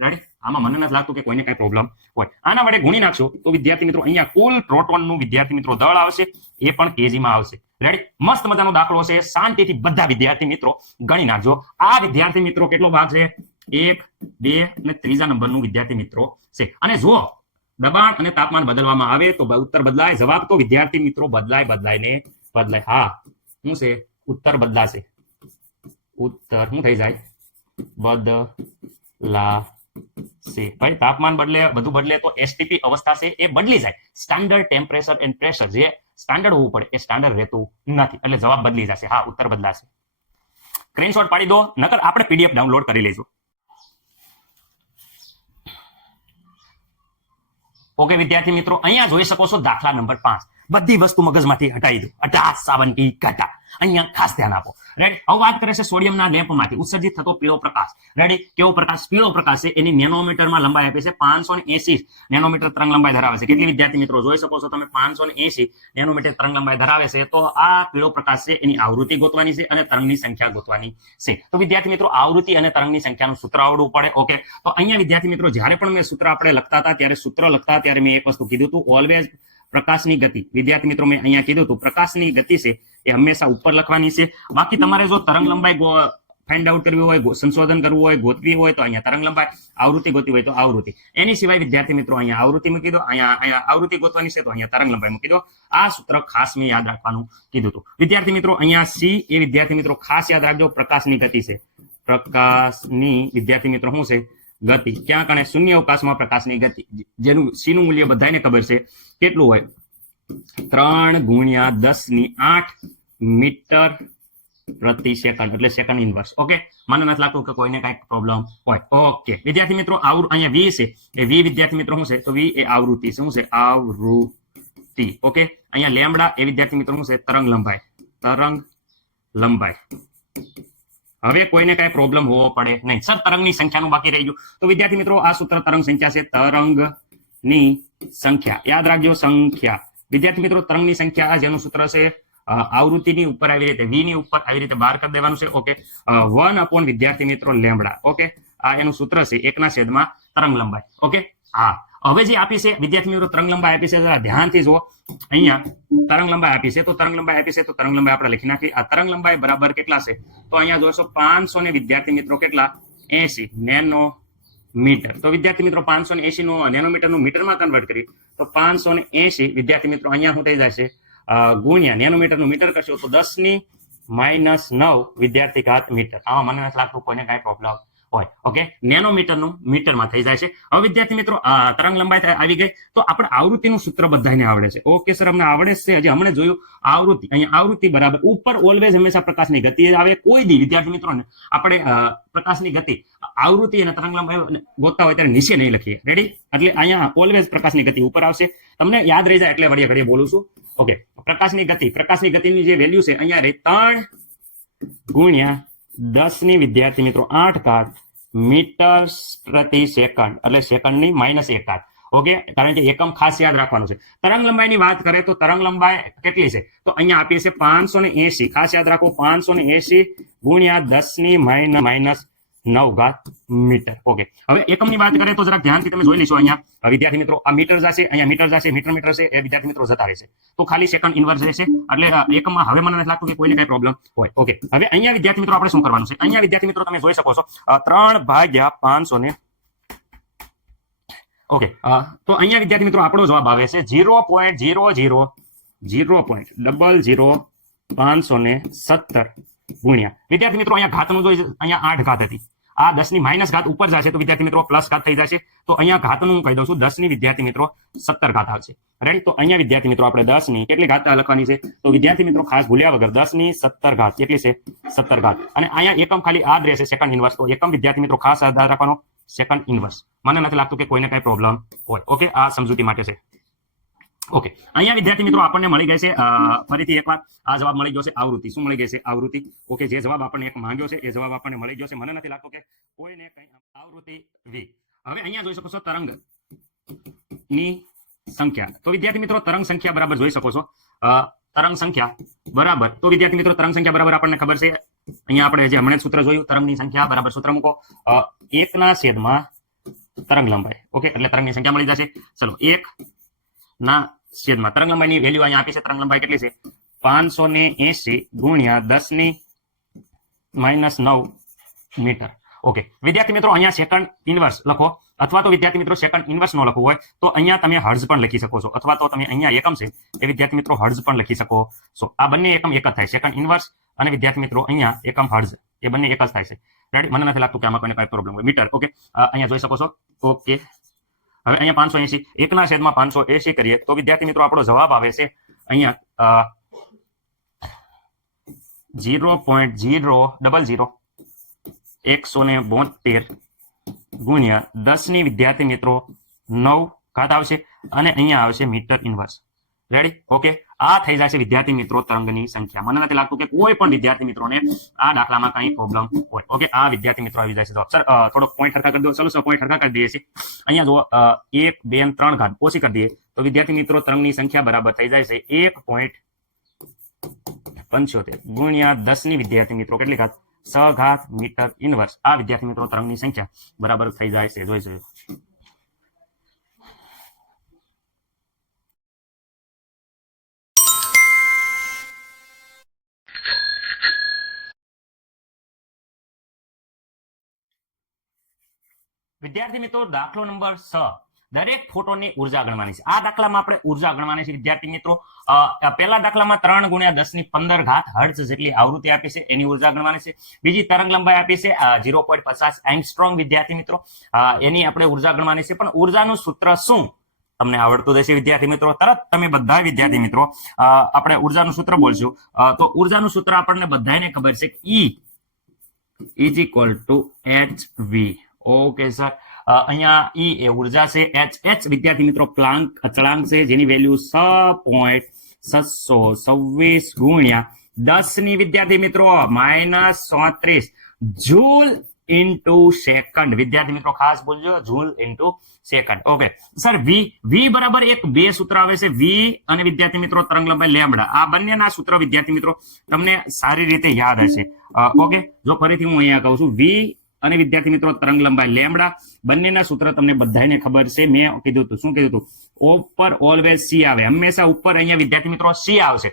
રેડી, આમાં મને નથી લાગતું કે કોઈને કઈ પ્રોબ્લેમ હોય. આના વડે ગુણી નાખશો તો વિદ્યાર્થી મિત્રો અહીંયા કુલ પ્રોટોનનું વિદ્યાર્થી મિત્રો દળ આવશે, એ પણ કેજીમાં આવશે. રેડી, મસ્ત મજાનો દાખલો છે. શાંતિથી બધા વિદ્યાર્થી મિત્રો ગણી નાખજો. આ વિદ્યાર્થી મિત્રો કેટલો ભાગ છે? 1, 2 અને ત્રીજા નંબરનું વિદ્યાર્થી મિત્રો છે. અને જો દબાણ અને તાપમાન બદલવામાં આવે તો ઉત્તર બદલાય. જવાબ તો વિદ્યાર્થી મિત્રો બદલાય. હા, શું છે? ઉત્તર બદલાશે. ઉત્તર શું થઈ જાય? બદલાશે. ભાઈ તાપમાન બદલે, બધું બદલે તો એસટીપી અવસ્થા છે એ બદલી જાય. સ્ટાન્ડર્ડ ટેમ્પરેચર એન્ડ પ્રેશર જે સ્ટાન્ડર્ડ હોવું પડે એ સ્ટાન્ડર્ડ રહેતું નથી, એટલે જવાબ બદલી જશે. હા, ઉત્તર બદલાશે. સ્ક્રીનશોટ પાડી દો, નકર આપણે પીડીએફ ડાઉનલોડ કરી લઈશું. ઓકે વિદ્યાર્થી મિત્રો, અહીંયા જોઈ શકો છો દાખલા નંબર 5. બધી વસ્તુ મગજમાંથી હટાવી દો. 70 ઘટા. અહીંયા ખાસ ધ્યાન આપો. રેડી, હવે વાત કરે છે સોડિયમના લેમ્પમાંથી ઉત્સર્જિત થતો પીળો પ્રકાશ. રેડી, કેવો પ્રકાશ? પીળો પ્રકાશ છે. એની નેનોમીટરમાં લંબાઈ આપી છે 580 નેનોમીટર તરંગ લંબાઈ ધરાવે છે. કેટલી વિદ્યાર્થી મિત્રો જોઈ શકો છો તમે? 580 નેનોમીટર તરંગ લંબાઈ ધરાવે છે. તો આ પીળો પ્રકાશ છે, એની આવૃત્તિ ગોતવાની છે અને તરંગની સંખ્યા ગોતવાની છે. તો વિદ્યાર્થી મિત્રો આવૃત્તિ અને તરંગની સંખ્યાનું સૂત્ર આવડવું પડે. ઓકે, તો અહીંયા વિદ્યાર્થી મિત્રો જ્યારે પણ મેં સૂત્ર આપણે લખતા હતા ત્યારે મેં એક વસ્તુ કીધું હતું, ઓલવેઝ પ્રકાશની ગતિ. વિદ્યાર્થી મિત્રો મેં અહીંયા કીધું હતું પ્રકાશની ગતિ છે એ હંમેશા ઉપર લખવાની છે. બાકી તમારે જો તરંગ લંબાઈ ફાઇન્ડ આઉટ કરવી હોય, સંશોધન કરવું હોય, ગોતવી હોય તો અહીંયા તરંગ લંબાઈ, આવૃત્તિ ગોતવી હોય તો આવૃત્તિ. એની સિવાય વિદ્યાર્થી મિત્રો અહીંયા આવૃત્તિ મૂકી દો, અહીંયા આવૃત્તિ ગોતવાની છે તો અહીંયા તરંગ લંબાઈ મૂકી દો. આ સૂત્ર ખાસ મેં યાદ રાખવાનું કીધું હતું. વિદ્યાર્થી મિત્રો અહીંયા સી એ વિદ્યાર્થી મિત્રો ખાસ યાદ રાખજો, પ્રકાશની ગતિ છે. પ્રકાશની વિદ્યાર્થી મિત્રો શું છે? ગતિ. ક્યાં કણે? શૂન્ય અવકાશમાં પ્રકાશની ગતિ, જેનું સી નું મૂલ્ય બધાને ખબર છે કેટલું હોય? 3 ગુણ્યા 10⁸ મીટર પ્રતિ સેકન્ડ, એટલે સેકન્ડ ઇનવર્સ. ઓકે, મને નથી લાગતું કે કોઈને કઈક પ્રોબ્લેમ હોય. ઓકે વિદ્યાર્થી મિત્રો, અહીંયા વી છે એ વી વિદ્યાર્થી મિત્રો શું છે? તો વી એ આવૃત્તિ. શું છે? આવૃત્તિ. ઓકે, અહીંયા લેમ્બડા એ વિદ્યાર્થી મિત્રો શું છે? તરંગ લંબાઈ. હવે કોઈને કઈ પ્રોબ્લેમ હોવો પડે નહીં. સર તરંગની સંખ્યાનું બાકી રહી ગયું. તો વિદ્યાર્થી મિત્રો આ સૂત્ર તરંગ સંખ્યા છે. તરંગની સંખ્યા યાદ રાખજો. સંખ્યા વિદ્યાર્થી મિત્રો તરંગની સંખ્યા જેનું સૂત્ર છે આવૃત્તિની ઉપર આવી રીતે વી ની ઉપર આવી રીતે બહાર કરી દેવાનું છે. ઓકે, 1 વિદ્યાર્થી મિત્રો લેમ્બડા. ઓકે, આ એનું સૂત્ર છે 1/, તરંગ લંબાઈ. ઓકે, હા હવે જે આપી છે વિદ્યાર્થી મિત્રો તરંગ લંબાઈ આપી છે, જરા ધ્યાનથી જુઓ. અહીંયા તરંગ લંબાઈ આપી છે તો તરંગ લંબાઈ આપણે લખી નાખી. આ તરંગ લંબાઈ બરાબર કેટલા છે? તો અહીંયા જોશો 500 ને વિદ્યાર્થી મિત્રો કેટલા? 80 નેનોમીટર. તો વિદ્યાર્થી મિત્રો 580 નો નેનોમીટરનું મીટરમાં કન્વર્ટ કરી તો 580 વિદ્યાર્થી મિત્રો અહીંયા શું થઈ જશે? ગુણ્યા નેનોમીટરનું મીટર કરશો તો 10⁻⁹ વિદ્યાર્થી ઘાત મીટર. આમાં મને નથી લાગતું કોઈને કઈ પ્રોબ્લેમ હોય. ઓકે, નેનોમીટરનું મીટરમાં થઈ જાય છે. હવે વિદ્યાર્થી મિત્રો તરંગ લંબાઈ આવી ગઈ તો આપણે આવૃત્તિનું સૂત્ર બધાને આવડે છે. ઓકે સર, અમને આવડે છે. હજી હમણાં જોયું આવૃત્તિ, અહીંયા આવૃત્તિ બરાબર ઉપર ઓલવેઝ હંમેશા પ્રકાશની ગતિ આવે. કોઈ દી વિદ્યાર્થી મિત્રોને આપણે પ્રકાશની ગતિ, આવૃત્તિ અને તરંગ લંબાઈ ગોતતા હોય ત્યારે નીચે નહીં લખીએ. રેડી? એટલે અહીંયા ઓલવેઝ પ્રકાશની ગતિ ઉપર આવશે. તમને યાદ રહી જાય એટલે વળી ઘડી બોલું છું. ઓકે, પ્રકાશની ગતિની જે વેલ્યુ છે અહીંયા રહી 3 ગુણ્યા 10 ની વિદ્યાર્થી મિત્રો 8 ઘાત મીટર પ્રતિ સેકન્ડ, એટલે સેકન્ડની -1 ઘાત. ઓકે, કારણ કે એકમ ખાસ યાદ રાખવાનું છે. તરંગ લંબાઈની વાત કરે તો તરંગ લંબાઈ કેટલી છે તો અહીંયા આપી છે 580. ખાસ યાદ રાખો 580 ગુણ્યા 10 ની -9 ઘાત મીટર. ઓકે, હવે એકમની વાત કરીએ તો જરાક ધ્યાનથી તમે જોઈ લેશો. અહીંયા વિદ્યાર્થી મિત્રો આ મીટર જશે, અહીંયા મીટર જશે, મીટર છે એ વિદ્યાર્થી મિત્રો જતા રહેશે. તો ખાલી સેકન્ડ ઇન્વર્સ રહેશે. એટલે એકમમાં હવે મને નથી લાગતું કે કોઈને કઈ પ્રોબ્લેમ હોય. ઓકે, હવે અહીંયા વિદ્યાર્થી મિત્રો આપણે શું કરવાનું છે? અહીંયા વિદ્યાર્થી મિત્રો તમે જોઈ શકો છો 3/500 ઓકે, તો અહીંયા વિદ્યાર્થી મિત્રો આપણો જવાબ આવે છે 0.000000517 ગુણ્યા વિદ્યાર્થી મિત્રો અહીંયા ઘાતનું જોઈ, અહીંયા 8 ઘાત હતી. આ 10 ની માઇનસ ઘાત ઉપર જશે તો વિદ્યાર્થી મિત્રો પ્લસ ઘાત થઈ જશે. તો અહીંયા ઘાતનું હું કહી દઉં છું 10 ની વિદ્યાર્થી મિત્રો 17 ઘાત આવશે. રાઈટ? તો અહીંયા વિદ્યાર્થી મિત્રો આપણે 10 ની કેટલી ઘાત લખવાની છે તો વિદ્યાર્થી મિત્રો ખાસ ભૂલ્યા વગર 10 ની 17 ઘાત કેટલી છે? 17 ઘાત. અને અહીંયા એકમ ખાલી આ જ રહેશે સેકન્ડ ઇન્વર્સ. તો એકમ વિદ્યાર્થી મિત્રો ખાસ આધાર રાખવાનો સેકન્ડ ઇન્વર્સ. મને નથી લાગતું કે કોઈને કઈ પ્રોબ્લેમ હોય. ઓકે, આ સમજૂતી માટે છે. ઓકે, અહીંયા વિદ્યાર્થી મિત્રો આપણને મળી ગઈ છે ફરીથી એકવાર આ જવાબ મળી ગયો છે આવૃત્તિ. શું મળી ગઈ છે? આવૃત્તિ. ઓકે, જે જવાબ આપણને એક માંગ્યો છે એ જવાબ આપણને મળી ગયો છે. મને નથી લાગતું કે કોઈને કઈ આવૃત્તિ v. હવે અહીંયા જોઈ શકો છો તરંગની સંખ્યા. તો વિદ્યાર્થી મિત્રો તરંગ સંખ્યા બરાબર જોઈ શકો છો. તરંગ સંખ્યા બરાબર, તો વિદ્યાર્થી મિત્રો તરંગ સંખ્યા બરાબર આપણને ખબર છે. અહીંયા આપણે જે હમણાં સૂત્ર જોયું તરંગની સંખ્યા બરાબર સૂત્ર મૂકો 1/, તરંગ લંબાઈ. ઓકે, એટલે તરંગની સંખ્યા મળી જશે. ચલો 1/, તરંગ લંબાઈની વેલ્યુ અહીંયા આપી છે. તરંગ લંબાઈ કેટલી છે? 580 ગુણ્યા 10 ની -9 મીટર. ઓકે, વિદ્યાર્થી મિત્રો અહીંયા સેકન્ડ ઇન્વર્સ લખો, અથવા તો વિદ્યાર્થી મિત્રો સેકન્ડ ઇન્વર્સ નો લખવું હોય તો અહીંયા તમે હર્ઝ પણ લખી શકો છો, અથવા તો તમે અહીંયા એકમ છે એ વિદ્યાર્થી મિત્રો હર્ઝ પણ લખી શકો છો. આ બંને એકમ એક જ થાય, સેકન્ડ ઇન્વર્સ અને વિદ્યાર્થી મિત્રો અહીંયા એકમ હર્ઝ, એ બંને એક જ થાય છે. રાઈટ? મને નથી લાગતું કે આમાં કોઈને કઈ પ્રોબ્લેમ હોય. મીટર. ઓકે, અહીંયા જોઈ શકો છો. ઓકે, હવે અહીંયા 580 1/580 કરીએ તો વિદ્યાર્થી મિત્રો આપણો જવાબ આવે છે અહીંયા 0.0172 ગુણ્યા 10 ની વિદ્યાર્થી મિત્રો 9 ઘાત આવશે અને અહીંયા આવશે મીટર ઇન્વર્સ. રેડી? ઓકે, આ થઈ જશે વિદ્યાર્થી મિત્રો તરંગની સંખ્યા. મને નથી લાગતું કે કોઈ પણ વિદ્યાર્થી મિત્રોને આ દાખલામાં કઈ પ્રોબ્લેમ હોય. ઓકે, આ વિદ્યાર્થી મિત્રો આવી જશે. સર થોડોક પોઈન્ટ હરખા કરી દો. ચલો સર પોઈન્ટ હરખા કરી દઈએ છીએ. અહીંયા જો 1, 2 અને 3 ઘાત ઓછી કરી દઈએ તો વિદ્યાર્થી મિત્રો તરંગની સંખ્યા બરાબર થઈ જાય છે 1.75 ગુણ્યા 10 ની વિદ્યાર્થી મિત્રો કેટલી ઘાત? 6 ઘાત મીટર ઇન્વર્સ. આ વિદ્યાર્થી મિત્રો તરંગની સંખ્યા બરાબર થઈ જાય છે. જોઈ જોયું. વિદ્યાર્થી મિત્રો દાખલો નંબર 6, દરેક ફોટોનની ઉર્જા ગણવાની છે. આ દાખલામાં આપણે ઉર્જા ગણવાની છે વિદ્યાર્થી મિત્રો. પહેલા દાખલામાં 3 ગુણ્યા 10 ની 15 ઘાત હર્ટ્ઝ જેટલી આવૃત્તિ આપી છે, એની ઉર્જા ગણવાની છે. બીજી તરંગ લંબાઈ આપી છે 0.50 એંગસ્ટ્રોમ વિદ્યાર્થી મિત્રો, એની આપણે ઉર્જા ગણવાની છે. પણ ઉર્જાનું સૂત્ર શું તમને આવડતું રહેશે વિદ્યાર્થી મિત્રો? તરત તમે બધા વિદ્યાર્થી મિત્રો આપણે ઉર્જાનું સૂત્ર બોલશું. તો ઉર્જાનું સૂત્ર આપણને બધાને ખબર છે, E is equal to hv. Okay sir, અહીંયા E એ ઉર્જા છે, h વિદ્યાર્થી મિત્રો પ્લાન્ક અચળાંક છે જેની વેલ્યુ 6.626 ગુણ્યા 10 ની વિદ્યાર્થી મિત્રો -34 જૂલ ઇન્ટુ સેકન્ડ. વિદ્યાર્થી મિત્રો ખાસ બોલજો, joule into second. Okay sir, v બરાબર બે સૂત્ર આવે છે, v અને વિદ્યાર્થી મિત્રો તરંગ લંબાઈ લેમ્બડા. આ બંનેના સૂત્ર વિદ્યાર્થી મિત્રો તમને સારી રીતે યાદ હશે. ઓકે, જો ફરીથી હું અહીંયા કહું છું, v અને વિદ્યાર્થી મિત્રો તરંગ લંબાઈ લેમ્બડા, બંનેના સૂત્ર તમને બધાને ખબર છે. મેં કીધું હતું, શું કીધું હતું? ઉપર ઓલવેઝ સી આવે, હંમેશા ઉપર અહીંયા વિદ્યાર્થી મિત્રો સી આવશે.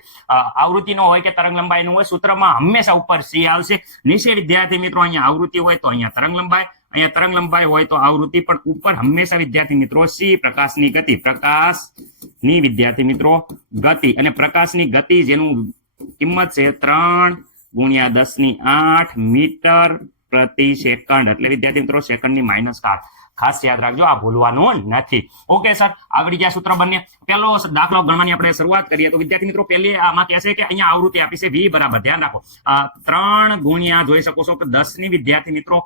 આવૃત્તિનો હોય કે તરંગ લંબાઈનું હોય, સૂત્રમાં હંમેશા ઉપર સી આવશે. નીચે વિદ્યાર્થી મિત્રો અહીંયા આવૃત્તિ હોય તો અહીંયા તરંગ લંબાઈ, અહીંયા તરંગ લંબાઈ હોય તો આવૃત્તિ, પણ ઉપર હંમેશા વિદ્યાર્થી મિત્રો સી, પ્રકાશની ગતિ, પ્રકાશની વિદ્યાર્થી મિત્રો ગતિ. અને પ્રકાશની ગતિ જેનું કિંમત છે 3 ગુણ્યા 10 ની 8 મીટર પ્રતિ સેકન્ડ એટલે વિદ્યાર્થી મિત્રો સેકન્ડની માઇનસ ઘાત. ખાસ યાદ રાખજો, આ ભૂલવાનું નથી. ઓકે સર, આગળ ગયા સૂત્ર બંને. પહેલો દાખલો ગણવાની આપણે શરૂઆત કરીએ તો વિદ્યાર્થી મિત્રો પહેલી આમાં કહે છે કે અહીંયા આવૃત્તિ આપી છે v બરાબર, ધ્યાન રાખો 3 ગુણ્યા જોઈ શકો છો કે 10 ની વિદ્યાર્થી મિત્રો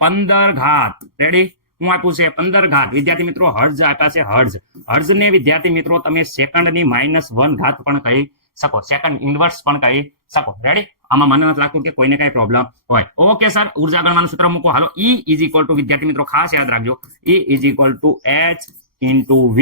15 ઘાત. રેડી? હું આપ્યું છે 15 ઘાત. વિદ્યાર્થી મિત્રો હર્ટ્ઝ આપ્યા છે હર્ટ્ઝ. હર્ટ્ઝ ને વિદ્યાર્થી મિત્રો તમે સેકન્ડની -1 ઘાત પણ કહી શકો, સેકન્ડ ઇન્વર્સ પણ કહી શકો. રેડી? આમાં મને નથી લાગતું કે કોઈને કઈ પ્રોબ્લેમ હોય. ઓકે સર, ઉર્જા ગણવાનું સૂત્ર મૂકો. હાલો, E ઇઝ ઇક્વલ ટુ વિદ્યાર્થી મિત્રો ખાસ યાદ રાખજો, E is equal to H into V.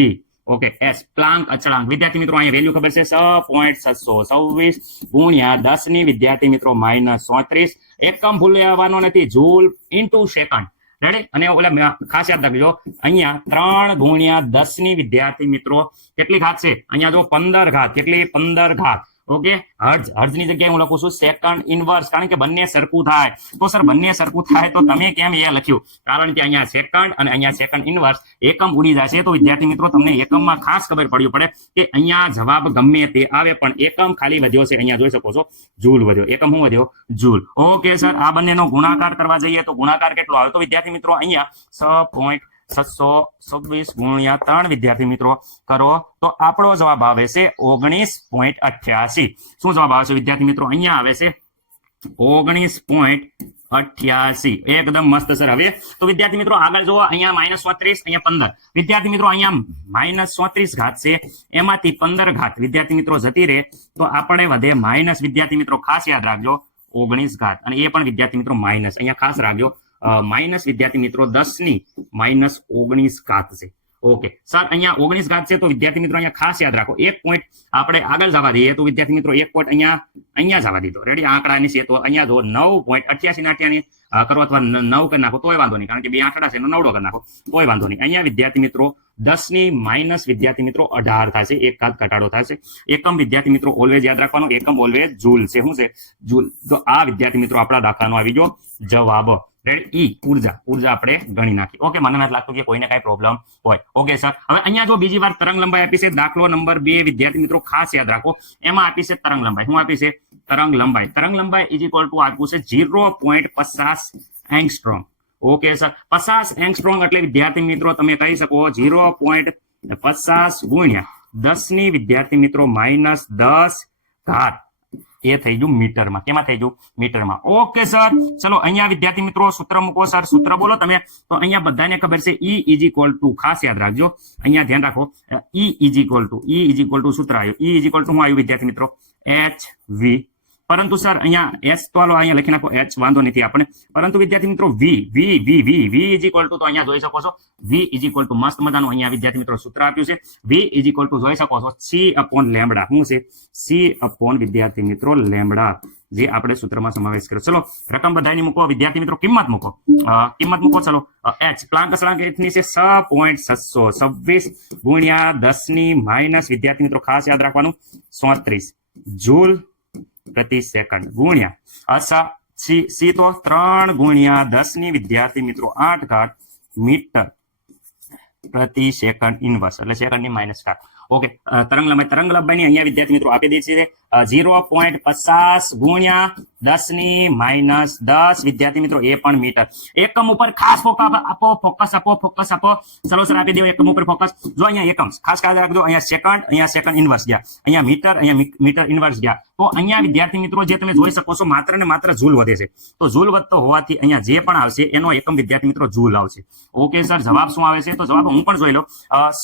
Okay, S Planck અચળાંક. વિદ્યાર્થી મિત્રો અહીંયા વેલ્યુ ખબર છે 6.626 ગુણ્યા 10 ની વિદ્યાર્થી મિત્રો -34. એકમ ભૂલવાનો નથી, જૂલ ઇન્ટુ સેકન્ડ. રેડી? અને ઓલા ખાસ યાદ રાખજો, અહીંયા 3 ગુણ્યા 10 ની વિદ્યાર્થી મિત્રો કેટલી ઘાત છે? અહીંયા જો 15 ઘાત. કેટલી? 15 ઘાત. ઓકે, હર્ટ્ઝની જગ્યાએ હું લખું છું સેકન્ડ ઇનવર્સ, કારણ કે બંને સરખું થાય. તો સર બંને સરખું થાય તો તમે કેમ એ લખ્યું? કારણ કે અહીંયા સેકન્ડ અને અહીંયા સેકન્ડ ઇનવર્સ, એકમ ઉડી જશે. તો વિદ્યાર્થી મિત્રો તમને એકમમાં ખાસ ખબર પડવી પડે કે અહીંયા જવાબ ગમે તે આવે પણ એકમ ખાલી વધ્યો છે. અહીંયા જોઈ શકો છો જૂલ વધ્યો. એકમ શું વધ્યો? જૂલ. ઓકે સર, આ બંનેનો ગુણાકાર કરવા જઈએ તો ગુણાકાર કેટલો આવે? તો વિદ્યાર્થી મિત્રો અહીંયા 6.626 ગુણ્યા 3 વિદ્યાર્થી મિત્રો કરો તો આપણો જવાબ આવે છે 19.88. શું જવાબ આવે છે વિદ્યાર્થી મિત્રો? અહીંયા આવે છે 19.88. એકદમ મસ્ત સર. હવે તો વિદ્યાર્થી મિત્રો આગળ જુઓ, અહીંયા -34, અહીંયા 15. વિદ્યાર્થી મિત્રો અહીંયા -34 ઘાત છે, એમાંથી 15 ઘાત વિદ્યાર્થી મિત્રો જતી રહે તો આપણે વધે માઇનસ. વિદ્યાર્થી મિત્રો ખાસ યાદ રાખજો 19 ઘાત, અને એ પણ વિદ્યાર્થી મિત્રો માઇનસ. અહીંયા ખાસ રાખજો માઇનસ વિદ્યાર્થી મિત્રો 10 ની -19 ઘાત છે. ઓકે સર, અહીંયા 19 ઘાત છે તો વિદ્યાર્થી મિત્રો અહીંયા ખાસ યાદ રાખો, એક પોઈન્ટ આપણે આગળ જવા દઈએ તો વિદ્યાર્થી મિત્રો એક પોઈન્ટ અહીંયા જવા દીધો. રેડી? આંકડાની છે તો અહીંયા જો 9.88 કરો અથવા 9 કરી નાખો તોય વાંધો નહીં, કારણ કે બે આંકડા છે 9 કરી નાખો તોય વાંધો નહીં. અહીંયા વિદ્યાર્થી મિત્રો 10 ની માઇનસ વિદ્યાર્થી મિત્રો 18 થશે, એક ઘાત ઘટાડો થશે. એકમ વિદ્યાર્થી મિત્રો ઓલવેઝ યાદ રાખવાનો, એકમ ઓલવેઝ જૂલ છે. શું છે? જૂલ. તો આ વિદ્યાર્થી મિત્રો આપણા દાખલાનો આવી ગયો જવાબ. ઈ ઉર્જા આપણે ગણી નાખી. ઓકે, મને નથી લાગતું કે કોઈને કઈ પ્રોબ્લેમ હોય. ઓકે સર, હવે અહીંયા જો બીજી વાર તરંગ લંબાઈ આપી છે, દાખલો નંબર 2 વિદ્યાર્થી મિત્રો ખાસ યાદ રાખો, એમાં આપી છે તરંગ લંબાઈ. શું આપી છે? તરંગ લંબાઈ. તરંગ લંબાઈ ઇઝ ઇક્વલ ટુ આપ્યું છે 0.50 એંગસ્ટ્રોમ. ઓકે સર, 50 એંગસ્ટ્રોમ એટલે વિદ્યાર્થી મિત્રો તમે કહી શકો 0.50 ગુણ્યા 10 ની વિદ્યાર્થી મિત્રો -10 ઘાત. એ થઈ ગયું મીટરમાં. કેમાં થઈ ગયું? મીટરમાં. ઓકે સર, ચલો અહીંયા વિદ્યાર્થી મિત્રો સૂત્ર મૂકો. સર સૂત્ર બોલો તમે. તો અહીંયા બધાને ખબર છે E ઇઝ ઇક્વલ ટુ, ખાસ યાદ રાખજો, અહીંયા ધ્યાન રાખો, E ઇઝ ઇક્વલ ટુ સૂત્ર આવ્યું. E ઇઝ ઇક્વલ ટુ શું આવ્યું વિદ્યાર્થી મિત્રો? HV. પરંતુ સર અહીંયા S તો હાલો અહીંયા લખી નાખો, H વાંધો નથી આપણે, પરંતુ વિદ્યાર્થી મિત્રો V ઇઝ ઇક્વલ ટુ, તો અહીંયા જોઈ શકો છો V ઇઝ ઇક્વલ ટુ મસ્ત મજાનું અહીંયા વિદ્યાર્થી મિત્રો સૂત્ર આપ્યું છે. V ઇઝ ઇક્વલ ટુ જોઈ શકો છો C અપોન લેમ્બડા. શું છે? C અપોન વિદ્યાર્થી મિત્રો લેમ્બડા, જે આપણે સૂત્રમાં સમાવેશ કર્યો. ચલો રકમ બધાની મૂકો વિદ્યાર્થી મિત્રો, કિંમત મૂકો. ચલો H પ્લાન્ક અચળાંક ની છે 6.626 ગુણ્યા 10 ની માઇનસ વિદ્યાર્થી મિત્રો ખાસ યાદ રાખવાનું 34 જૂલ પ્રતિ સેકન્ડ ગુણ્યા સી તો 3 ગુણ્યા 10 ની વિદ્યાર્થી મિત્રો 8 ઘાત મીટર પ્રતિ સેકન્ડ ઇનવર્સ, એટલે સેકન્ડની -4. ઓકે, તરંગ લંબાઈની અહીંયા વિદ્યાર્થી મિત્રો આપી દે છે 0.50 ગુણ્યા 10 ની -10 વિદ્યાર્થી મિત્રો એ પણ મીટર. એકમ ઉપર ખાસ ફોકસ આપો. ચલો સર આપી દો એકમ ઉપર ફોકસ. જો અહીંયા એકમ ખાસ યાદ રાખજો, અહીંયા સેકન્ડ ઇનવર્સ ગયા, અહીંયા મીટર ઇનવર્સ ગયા. તો અહીંયા વિદ્યાર્થી મિત્રો જે તમે જોઈ શકો છો માત્ર ને માત્ર જૂલ વધે છે. તો જૂલ વધતો હોવાથી અહીંયા જે પણ આવશે એનો એકમ વિદ્યાર્થી મિત્રો જૂલ આવશે. ઓકે સર, જવાબ શું આવે છે? તો જવાબ હું પણ જોઈ લો,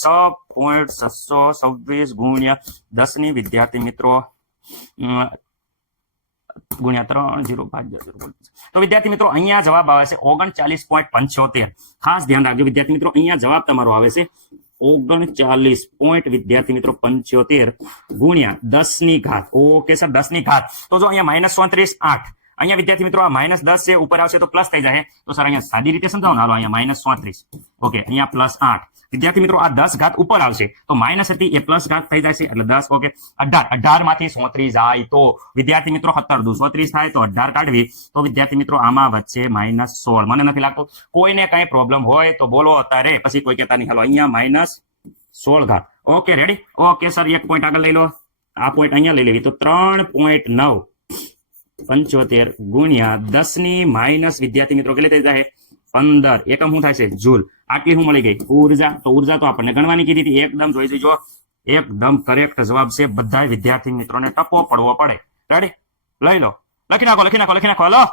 6.626 ગુણ્યા 10 ની વિદ્યાર્થી મિત્રો ગુણ્યા 3 0.5. તો વિદ્યાર્થી મિત્રો અહીંયા જવાબ આવે છે 39.75. ખાસ ધ્યાન રાખજો વિદ્યાર્થી મિત્રો, અહીંયા જવાબ તમારો આવે છે 39 વિદ્યાર્થી મિત્રો 75 ગુણ્યા 10 ની ઘાત. ઓકે સર, 10 ની ઘાત. તો જો અહીંયા -34 8, અહીંયા વિદ્યાર્થી મિત્રો આ -10 છે, ઉપર આવશે તો પ્લસ થઈ જાય. તો સર અહીંયા સાદી રીતે સમજાવો ને, હાલો અહીંયા -34. ઓકે, અહીંયા +8 વિદ્યાર્થી મિત્રો આ 10 ઘાત ઉપર આવશે તો માઇનસ હતી એ પ્લસ ઘાત થઈ જશે, એટલે 10. ઓકે, 18 માંથી 34 જાય તો વિદ્યાર્થી મિત્રો 17 દુ 34 થાય તો 18 કાઢવી તો વિદ્યાર્થી મિત્રો આમાં વચ્ચે -16. મને નથી લાગતું કોઈને કઈ પ્રોબ્લેમ હોય તો બોલો અત્યારે, પછી કોઈ કહેતા નહીં. હાલો અહીંયા -16 ઘાત. Okay ready. ઓકે સર, એક પોઈન્ટ આગળ લઈ લો, આ પોઈન્ટ અહીંયા લઈ લેવી તો 3.9 75 ગુણ્યા 10 ની માઇનસ વિદ્યાર્થી મિત્રો કેટલી થઈ જાય 15 એકમ શું થાય છે જૂલ આટલી શું મળી ગઈ ઉર્જા તો ઉર્જા તો આપણને ગણવાની કીધી હતી એકદમ જોઈ જોજો એકદમ કરેક્ટ જવાબ છે બધા વિદ્યાર્થી મિત્રોને ટપો પડવો પડે રેડી લઈ લો લખી નાખો હાલો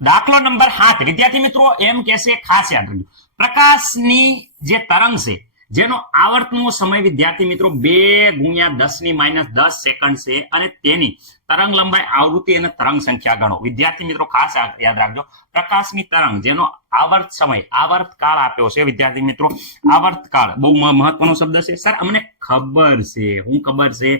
દાખલો નંબર 7 વિદ્યાર્થી મિત્રો એમ કહેશે ખાસ યાદ રાખજો પ્રકાશની જે તરંગ છે જેનો આવર્તનો સમય વિદ્યાર્થી મિત્રો 2 ગુણ્યા 10 ની માઇનસ 10 સેકન્ડ છે અને તેની તરંગ લંબાઈ આવૃત્તિ અને તરંગ સંખ્યા ગણો વિદ્યાર્થી મિત્રો ખાસ યાદ રાખજો પ્રકાશની તરંગ જેનો આવર્ત સમય આવર્ત કાળ આપ્યો છે વિદ્યાર્થી મિત્રો આવર્ત કાળ બહુ મહત્વનો શબ્દ છે સર અમને ખબર છે હું ખબર છે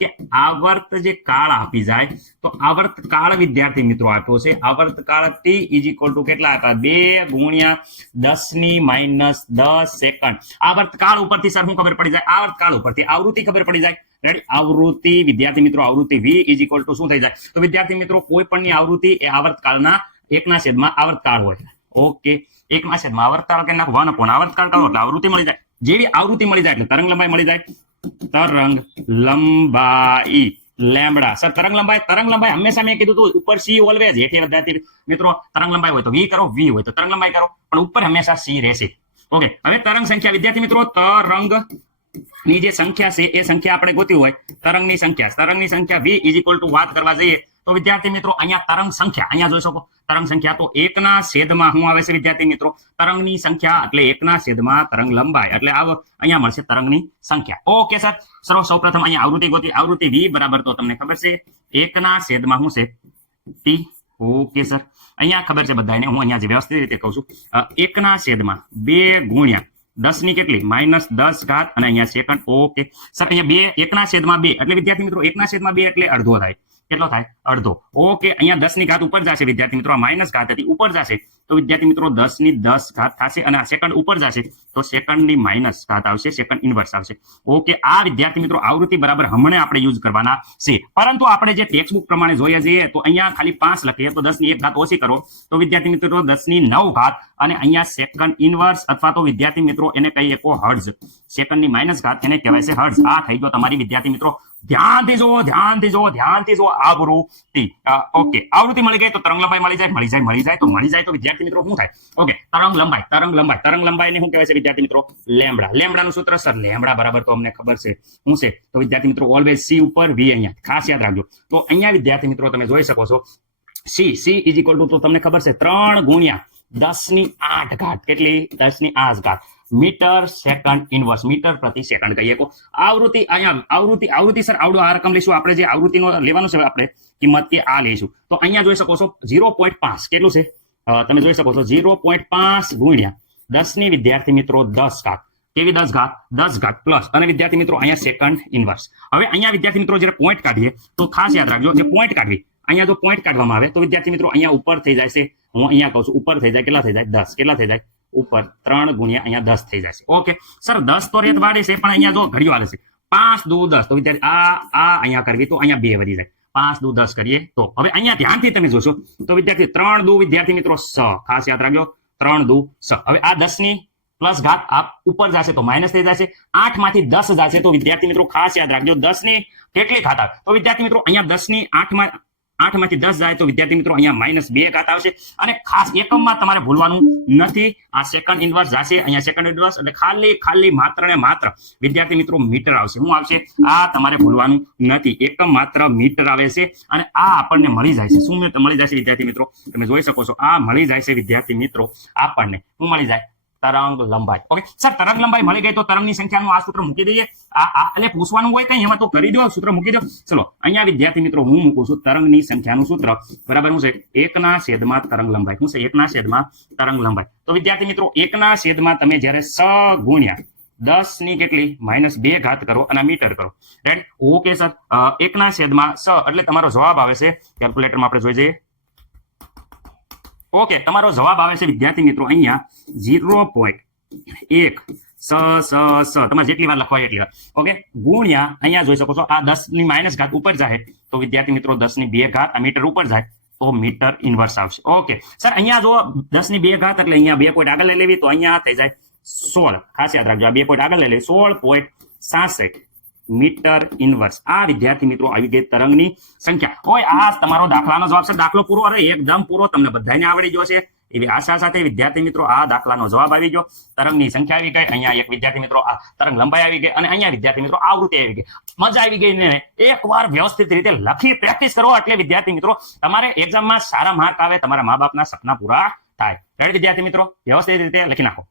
કે આવર્ત જે કાળ આપી જાય તો આવર્ત કાળ વિદ્યાર્થી મિત્રો આપ્યો છે આવર્ત કાળ t = કેટલા હતા 2 ગુણ્યા 10 ની માઇનસ 10 સેકન્ડ આવર્ત કાળ ઉપરથી સર શું ખબર પડી જાય આવર્ત કાળ ઉપરથી આવૃત્તિ ખબર પડી જાય રેડી આવૃત્તિ વિદ્યાર્થી મિત્રો આવૃત્તિ v = શું થઈ જાય તો વિદ્યાર્થી મિત્રો કોઈ પણની આવૃત્તિ એ આવર્ત કાળના 1/છેદમાં આવર્ત કાળ હોય ઓકે 1/છેદમાં આવર્ત કાળ કે નાખો 1 આવર્ત કાળ કરો એટલે આવૃત્તિ મળી જાય જેવી આવૃત્તિ મળી જાય એટલે તરંગ લંબાઈ મળી જાય તરંગ લંબાઈ લેમ્બડા સર તરંગ લંબાઈ હંમેશા મેં કીધું હતું ઉપર c ઓલવેઝ હેઠે વિદ્યાર્થી મિત્રો તરંગ લંબાઈ હોય તો v કરો v હોય તો તરંગ લંબાઈ કરો પણ ઉપર હંમેશા c રહેશે ઓકે હવે તરંગ સંખ્યા વિદ્યાર્થી મિત્રો તરંગ ની જે સંખ્યા છે એ સંખ્યા આપણે ગોતી હોય તરંગની સંખ્યા v = વાત કરવા જઈએ તો વિદ્યાર્થી મિત્રો અહીંયા તરંગ સંખ્યા અહીંયા જોઈ શકો તરંગ સંખ્યા તો 1/છેદમાં શું આવે છે વિદ્યાર્થી મિત્રો તરંગની સંખ્યા એટલે 1/છેદમાં તરંગ લંબાઈ એટલે અહીંયા મળશે તરંગની સંખ્યા ઓકે સર સૌપ્રથમ અહીંયા આવૃત્તિ ગોતી આવૃત્તિ v બરાબર તો તમને ખબર છે 1/છેદમાં શું છે t ઓકે સર અહીંયા ખબર છે બધાને હું અહીંયા જે વ્યવસ્થિત રીતે કહું છું 1/છેદમાં 2 ગુણ્યા 10 ની કેટલી -10 ઘાત અને અહીંયા સેકન્ડ ઓકે સર અહીંયા 1/2 એટલે વિદ્યાર્થી મિત્રો 1/2 એટલે અડધો થાય કેટલો થાય અડધો ઓકે અહીંયા 10 ની ઘાત ઉપર જશે વિદ્યાર્થી મિત્રો માઇનસ ઘાત હતી ઉપર જશે તો વિદ્યાર્થી મિત્રો 10 ની 10 ઘાત થશે અને આ સેકન્ડ ઉપર જશે તો સેકન્ડ ની માઇનસ ઘાત આવશે સેકન્ડ ઇન્વર્સ આવશે ઓકે આ વિદ્યાર્થી મિત્રો આવૃત્તિ બરાબર હમણાં આપણે યુઝ કરવાના છે પરંતુ આપણે જે ટેક્સ્ટ બુક પ્રમાણે જોઈએ જઈએ તો અહીંયા ખાલી 5 લખીએ તો 10 ની 1 ઘાત ઓછી કરો તો વિદ્યાર્થી મિત્રો 10 ની 9 ઘાત અને અહીંયા સેકન્ડ ઇન્વર્સ અથવા તો વિદ્યાર્થી મિત્રો એને કહીએ કો હર્ટ્ઝ સેકન્ડ ની માઇનસ ઘાત એને કહેવાય છે હર્ટ્ઝ આ થઈ ગયો તમારી વિદ્યાર્થી મિત્રો ધ્યાનથી જુઓ આવૃત્તિ ઓકે આવૃત્તિ મળી ગઈ તો તરંગ લંબાઈ મળી જાય તો વિદ્યાર્થી મિત્રો શું થાય ઓકે તરંગ લંબાઈને શું કહેવાય છે વિદ્યાર્થી મિત્રો લેમ્બડાનું સૂત્ર સર લેમ્બડા બરાબર તો અમને ખબર છે શું છે તો વિદ્યાર્થી મિત્રો ઓલવેઝ c ઉપર v અહીંયા ખાસ યાદ રાખજો તો અહીંયા વિદ્યાર્થી મિત્રો તમે જોઈ શકો છો c = તો તમને ખબર છે 3 ગુણ્યા 10 ની 8 ઘાત કેટલી 10 ની 8 ઘાત મીટર સેકન્ડ ઇન્વર્સ મીટર પ્રતિ સેકન્ડ કહીએ કો આવૃત્તિ અહીંયા આવૃત્તિ સર આવડો આ રકમ લઈશું આપણે જે આવૃત્તિનો લેવાનું છે આપણે કિંમત કે આ લઈશું તો અહીંયા જોઈ શકો છો 0.5 કેટલું છે તમે જોઈ શકો છો 0.5 ગુણ્યા 10 ની વિદ્યાર્થી મિત્રો 10 ઘાત કેવી 10 ઘાત પ્લસ અને વિદ્યાર્થી મિત્રો અહીંયા સેકન્ડ ઇન્વર્સ હવે અહીંયા વિદ્યાર્થી મિત્રો જ્યારે પોઈન્ટ કાઢીએ તો ખાસ યાદ રાખજો જે પોઈન્ટ કાઢવી અહીંયા જો પોઈન્ટ કાઢવામાં આવે તો વિદ્યાર્થી મિત્રો અહીંયા ઉપર થઈ જાય છે હું અહીંયા કહું છું ઉપર થઈ જાય કેટલા થઈ જાય 10 કેટલા થઈ જાય ઉપર 3 ગુણ્યા અહીંયા 10 થઈ જશે ઓકે સર 10 તો રેત વાળે છે પણ અહીંયા જો ઘડિયો આવે છે 5 દુ 10 તો વિદ્યાર્થી આ અહીંયા કરવી તો અહીંયા 2 વધી જાય 5 દુ 10 કરીએ તો હવે અહીંયા ધ્યાનથી તમે જોશો તો વિદ્યાર્થી 3 દુ વિદ્યાર્થી મિત્રો 6 ખાસ યાદ રાખજો 3 દુ 6 હવે આ 10 ની પ્લસ ઘાત આપ ઉપર જશે તો માઇનસ થઈ જશે 8 માંથી 10 જશે તો વિદ્યાર્થી મિત્રો ખાસ યાદ રાખજો 10 ની કેટલી ઘાત આવે તો વિદ્યાર્થી મિત્રો અહીંયા 10 ની 8 માંથી 10 જાય તો વિદ્યાર્થી મિત્રો અહીંયા -2 ઘાત આવશે અને ખાસ એકમમાં તમારે ભૂલવાનું નથી આ સેકન્ડ ઇન્વર્સ જશે અહીંયા સેકન્ડ ઇન્વર્સ એટલે ખાલી માત્ર ને માત્ર વિદ્યાર્થી મિત્રો મીટર આવશે શું આવશે આ તમારે ભૂલવાનું નથી એકમ માત્ર મીટર આવે છે અને આ આપણને મળી જાય છે શું મળી જાય છે વિદ્યાર્થી મિત્રો તમે જોઈ શકો છો આ મળી જાય છે વિદ્યાર્થી મિત્રો આપણને શું મળી જાય તરંગ લંબાઈ ઓકે સર તરંગ લંબાઈ મળી ગઈ તો તરંગની સંખ્યાનું આ સૂત્ર મૂકી દઈએ એટલે પૂછવાનું હોય કઈ એમાં તો કરી દો સૂત્ર મૂકી દો ચલો અહીંયા વિદ્યાર્થી મિત્રો હું મૂકું છું તરંગની સંખ્યાનું સૂત્ર બરાબર શું છે 1/છેદમાં તરંગ લંબાઈ શું છે 1/છેદમાં તરંગ લંબાઈ તો વિદ્યાર્થી મિત્રો 1/છેદમાં તમે જ્યારે 6 ગુણ્યા 10 ની કેટલી -2 ઘાત કરો અને મીટર કરો રાઈટ ઓકે સર 1/6 એટલે તમારો જવાબ આવે છે કેલ્ક્યુલેટરમાં આપણે જોઈ જઈએ ઓકે તમારો જવાબ આવે છે વિદ્યાર્થી મિત્રો અહીંયા 0.1 તમારે જેટલી વાર લખવાય એટલી વાર ઓકે ગુણ્યા અહીંયા જોઈ શકો છો આ 10 ની માઇનસ ઘાત ઉપર જાય તો વિદ્યાર્થી મિત્રો 10 ની 2 ઘાત આ મીટર ઉપર જાય તો મીટર ઇન્વર્સ આવશે. ઓકે સર અહીંયા જો 10 ની 2 ઘાત એટલે અહીંયા 2 પોઈન્ટ આગળ લઈ લેવી તો અહીંયા થઈ જાય 16. ખાસ યાદ રાખજો, આ 2 પોઈન્ટ આગળ લઈ લેવી 16.66 મીટર ઇન્વર્સ. આ વિદ્યાર્થી મિત્રો આવી ગઈ તરંગની સંખ્યા. હોય આ તમારો દાખલાનો જવાબ છે. દાખલો પૂરો અરે એકદમ પૂરો તમને બધાને આવડી ગયો છે એવી આશા સાથે વિદ્યાર્થી મિત્રો આ દાખલાનો જવાબ આવી ગયો. તરંગની સંખ્યા આવી ગઈ, અહીંયા એક વિદ્યાર્થી મિત્રો આ તરંગ લંબાઈ આવી ગઈ અને અહીંયા વિદ્યાર્થી મિત્રો આવૃત્તિ આવી ગઈ. મજા આવી ગઈ ને એકવાર વ્યવસ્થિત રીતે લખી પ્રેક્ટિસ કરો એટલે વિદ્યાર્થી મિત્રો તમારે એક્ઝામમાં સારા માર્ક આવે, તમારા મા બાપના સપના પૂરા થાય. વિદ્યાર્થી મિત્રો વ્યવસ્થિત રીતે લખી નાખો.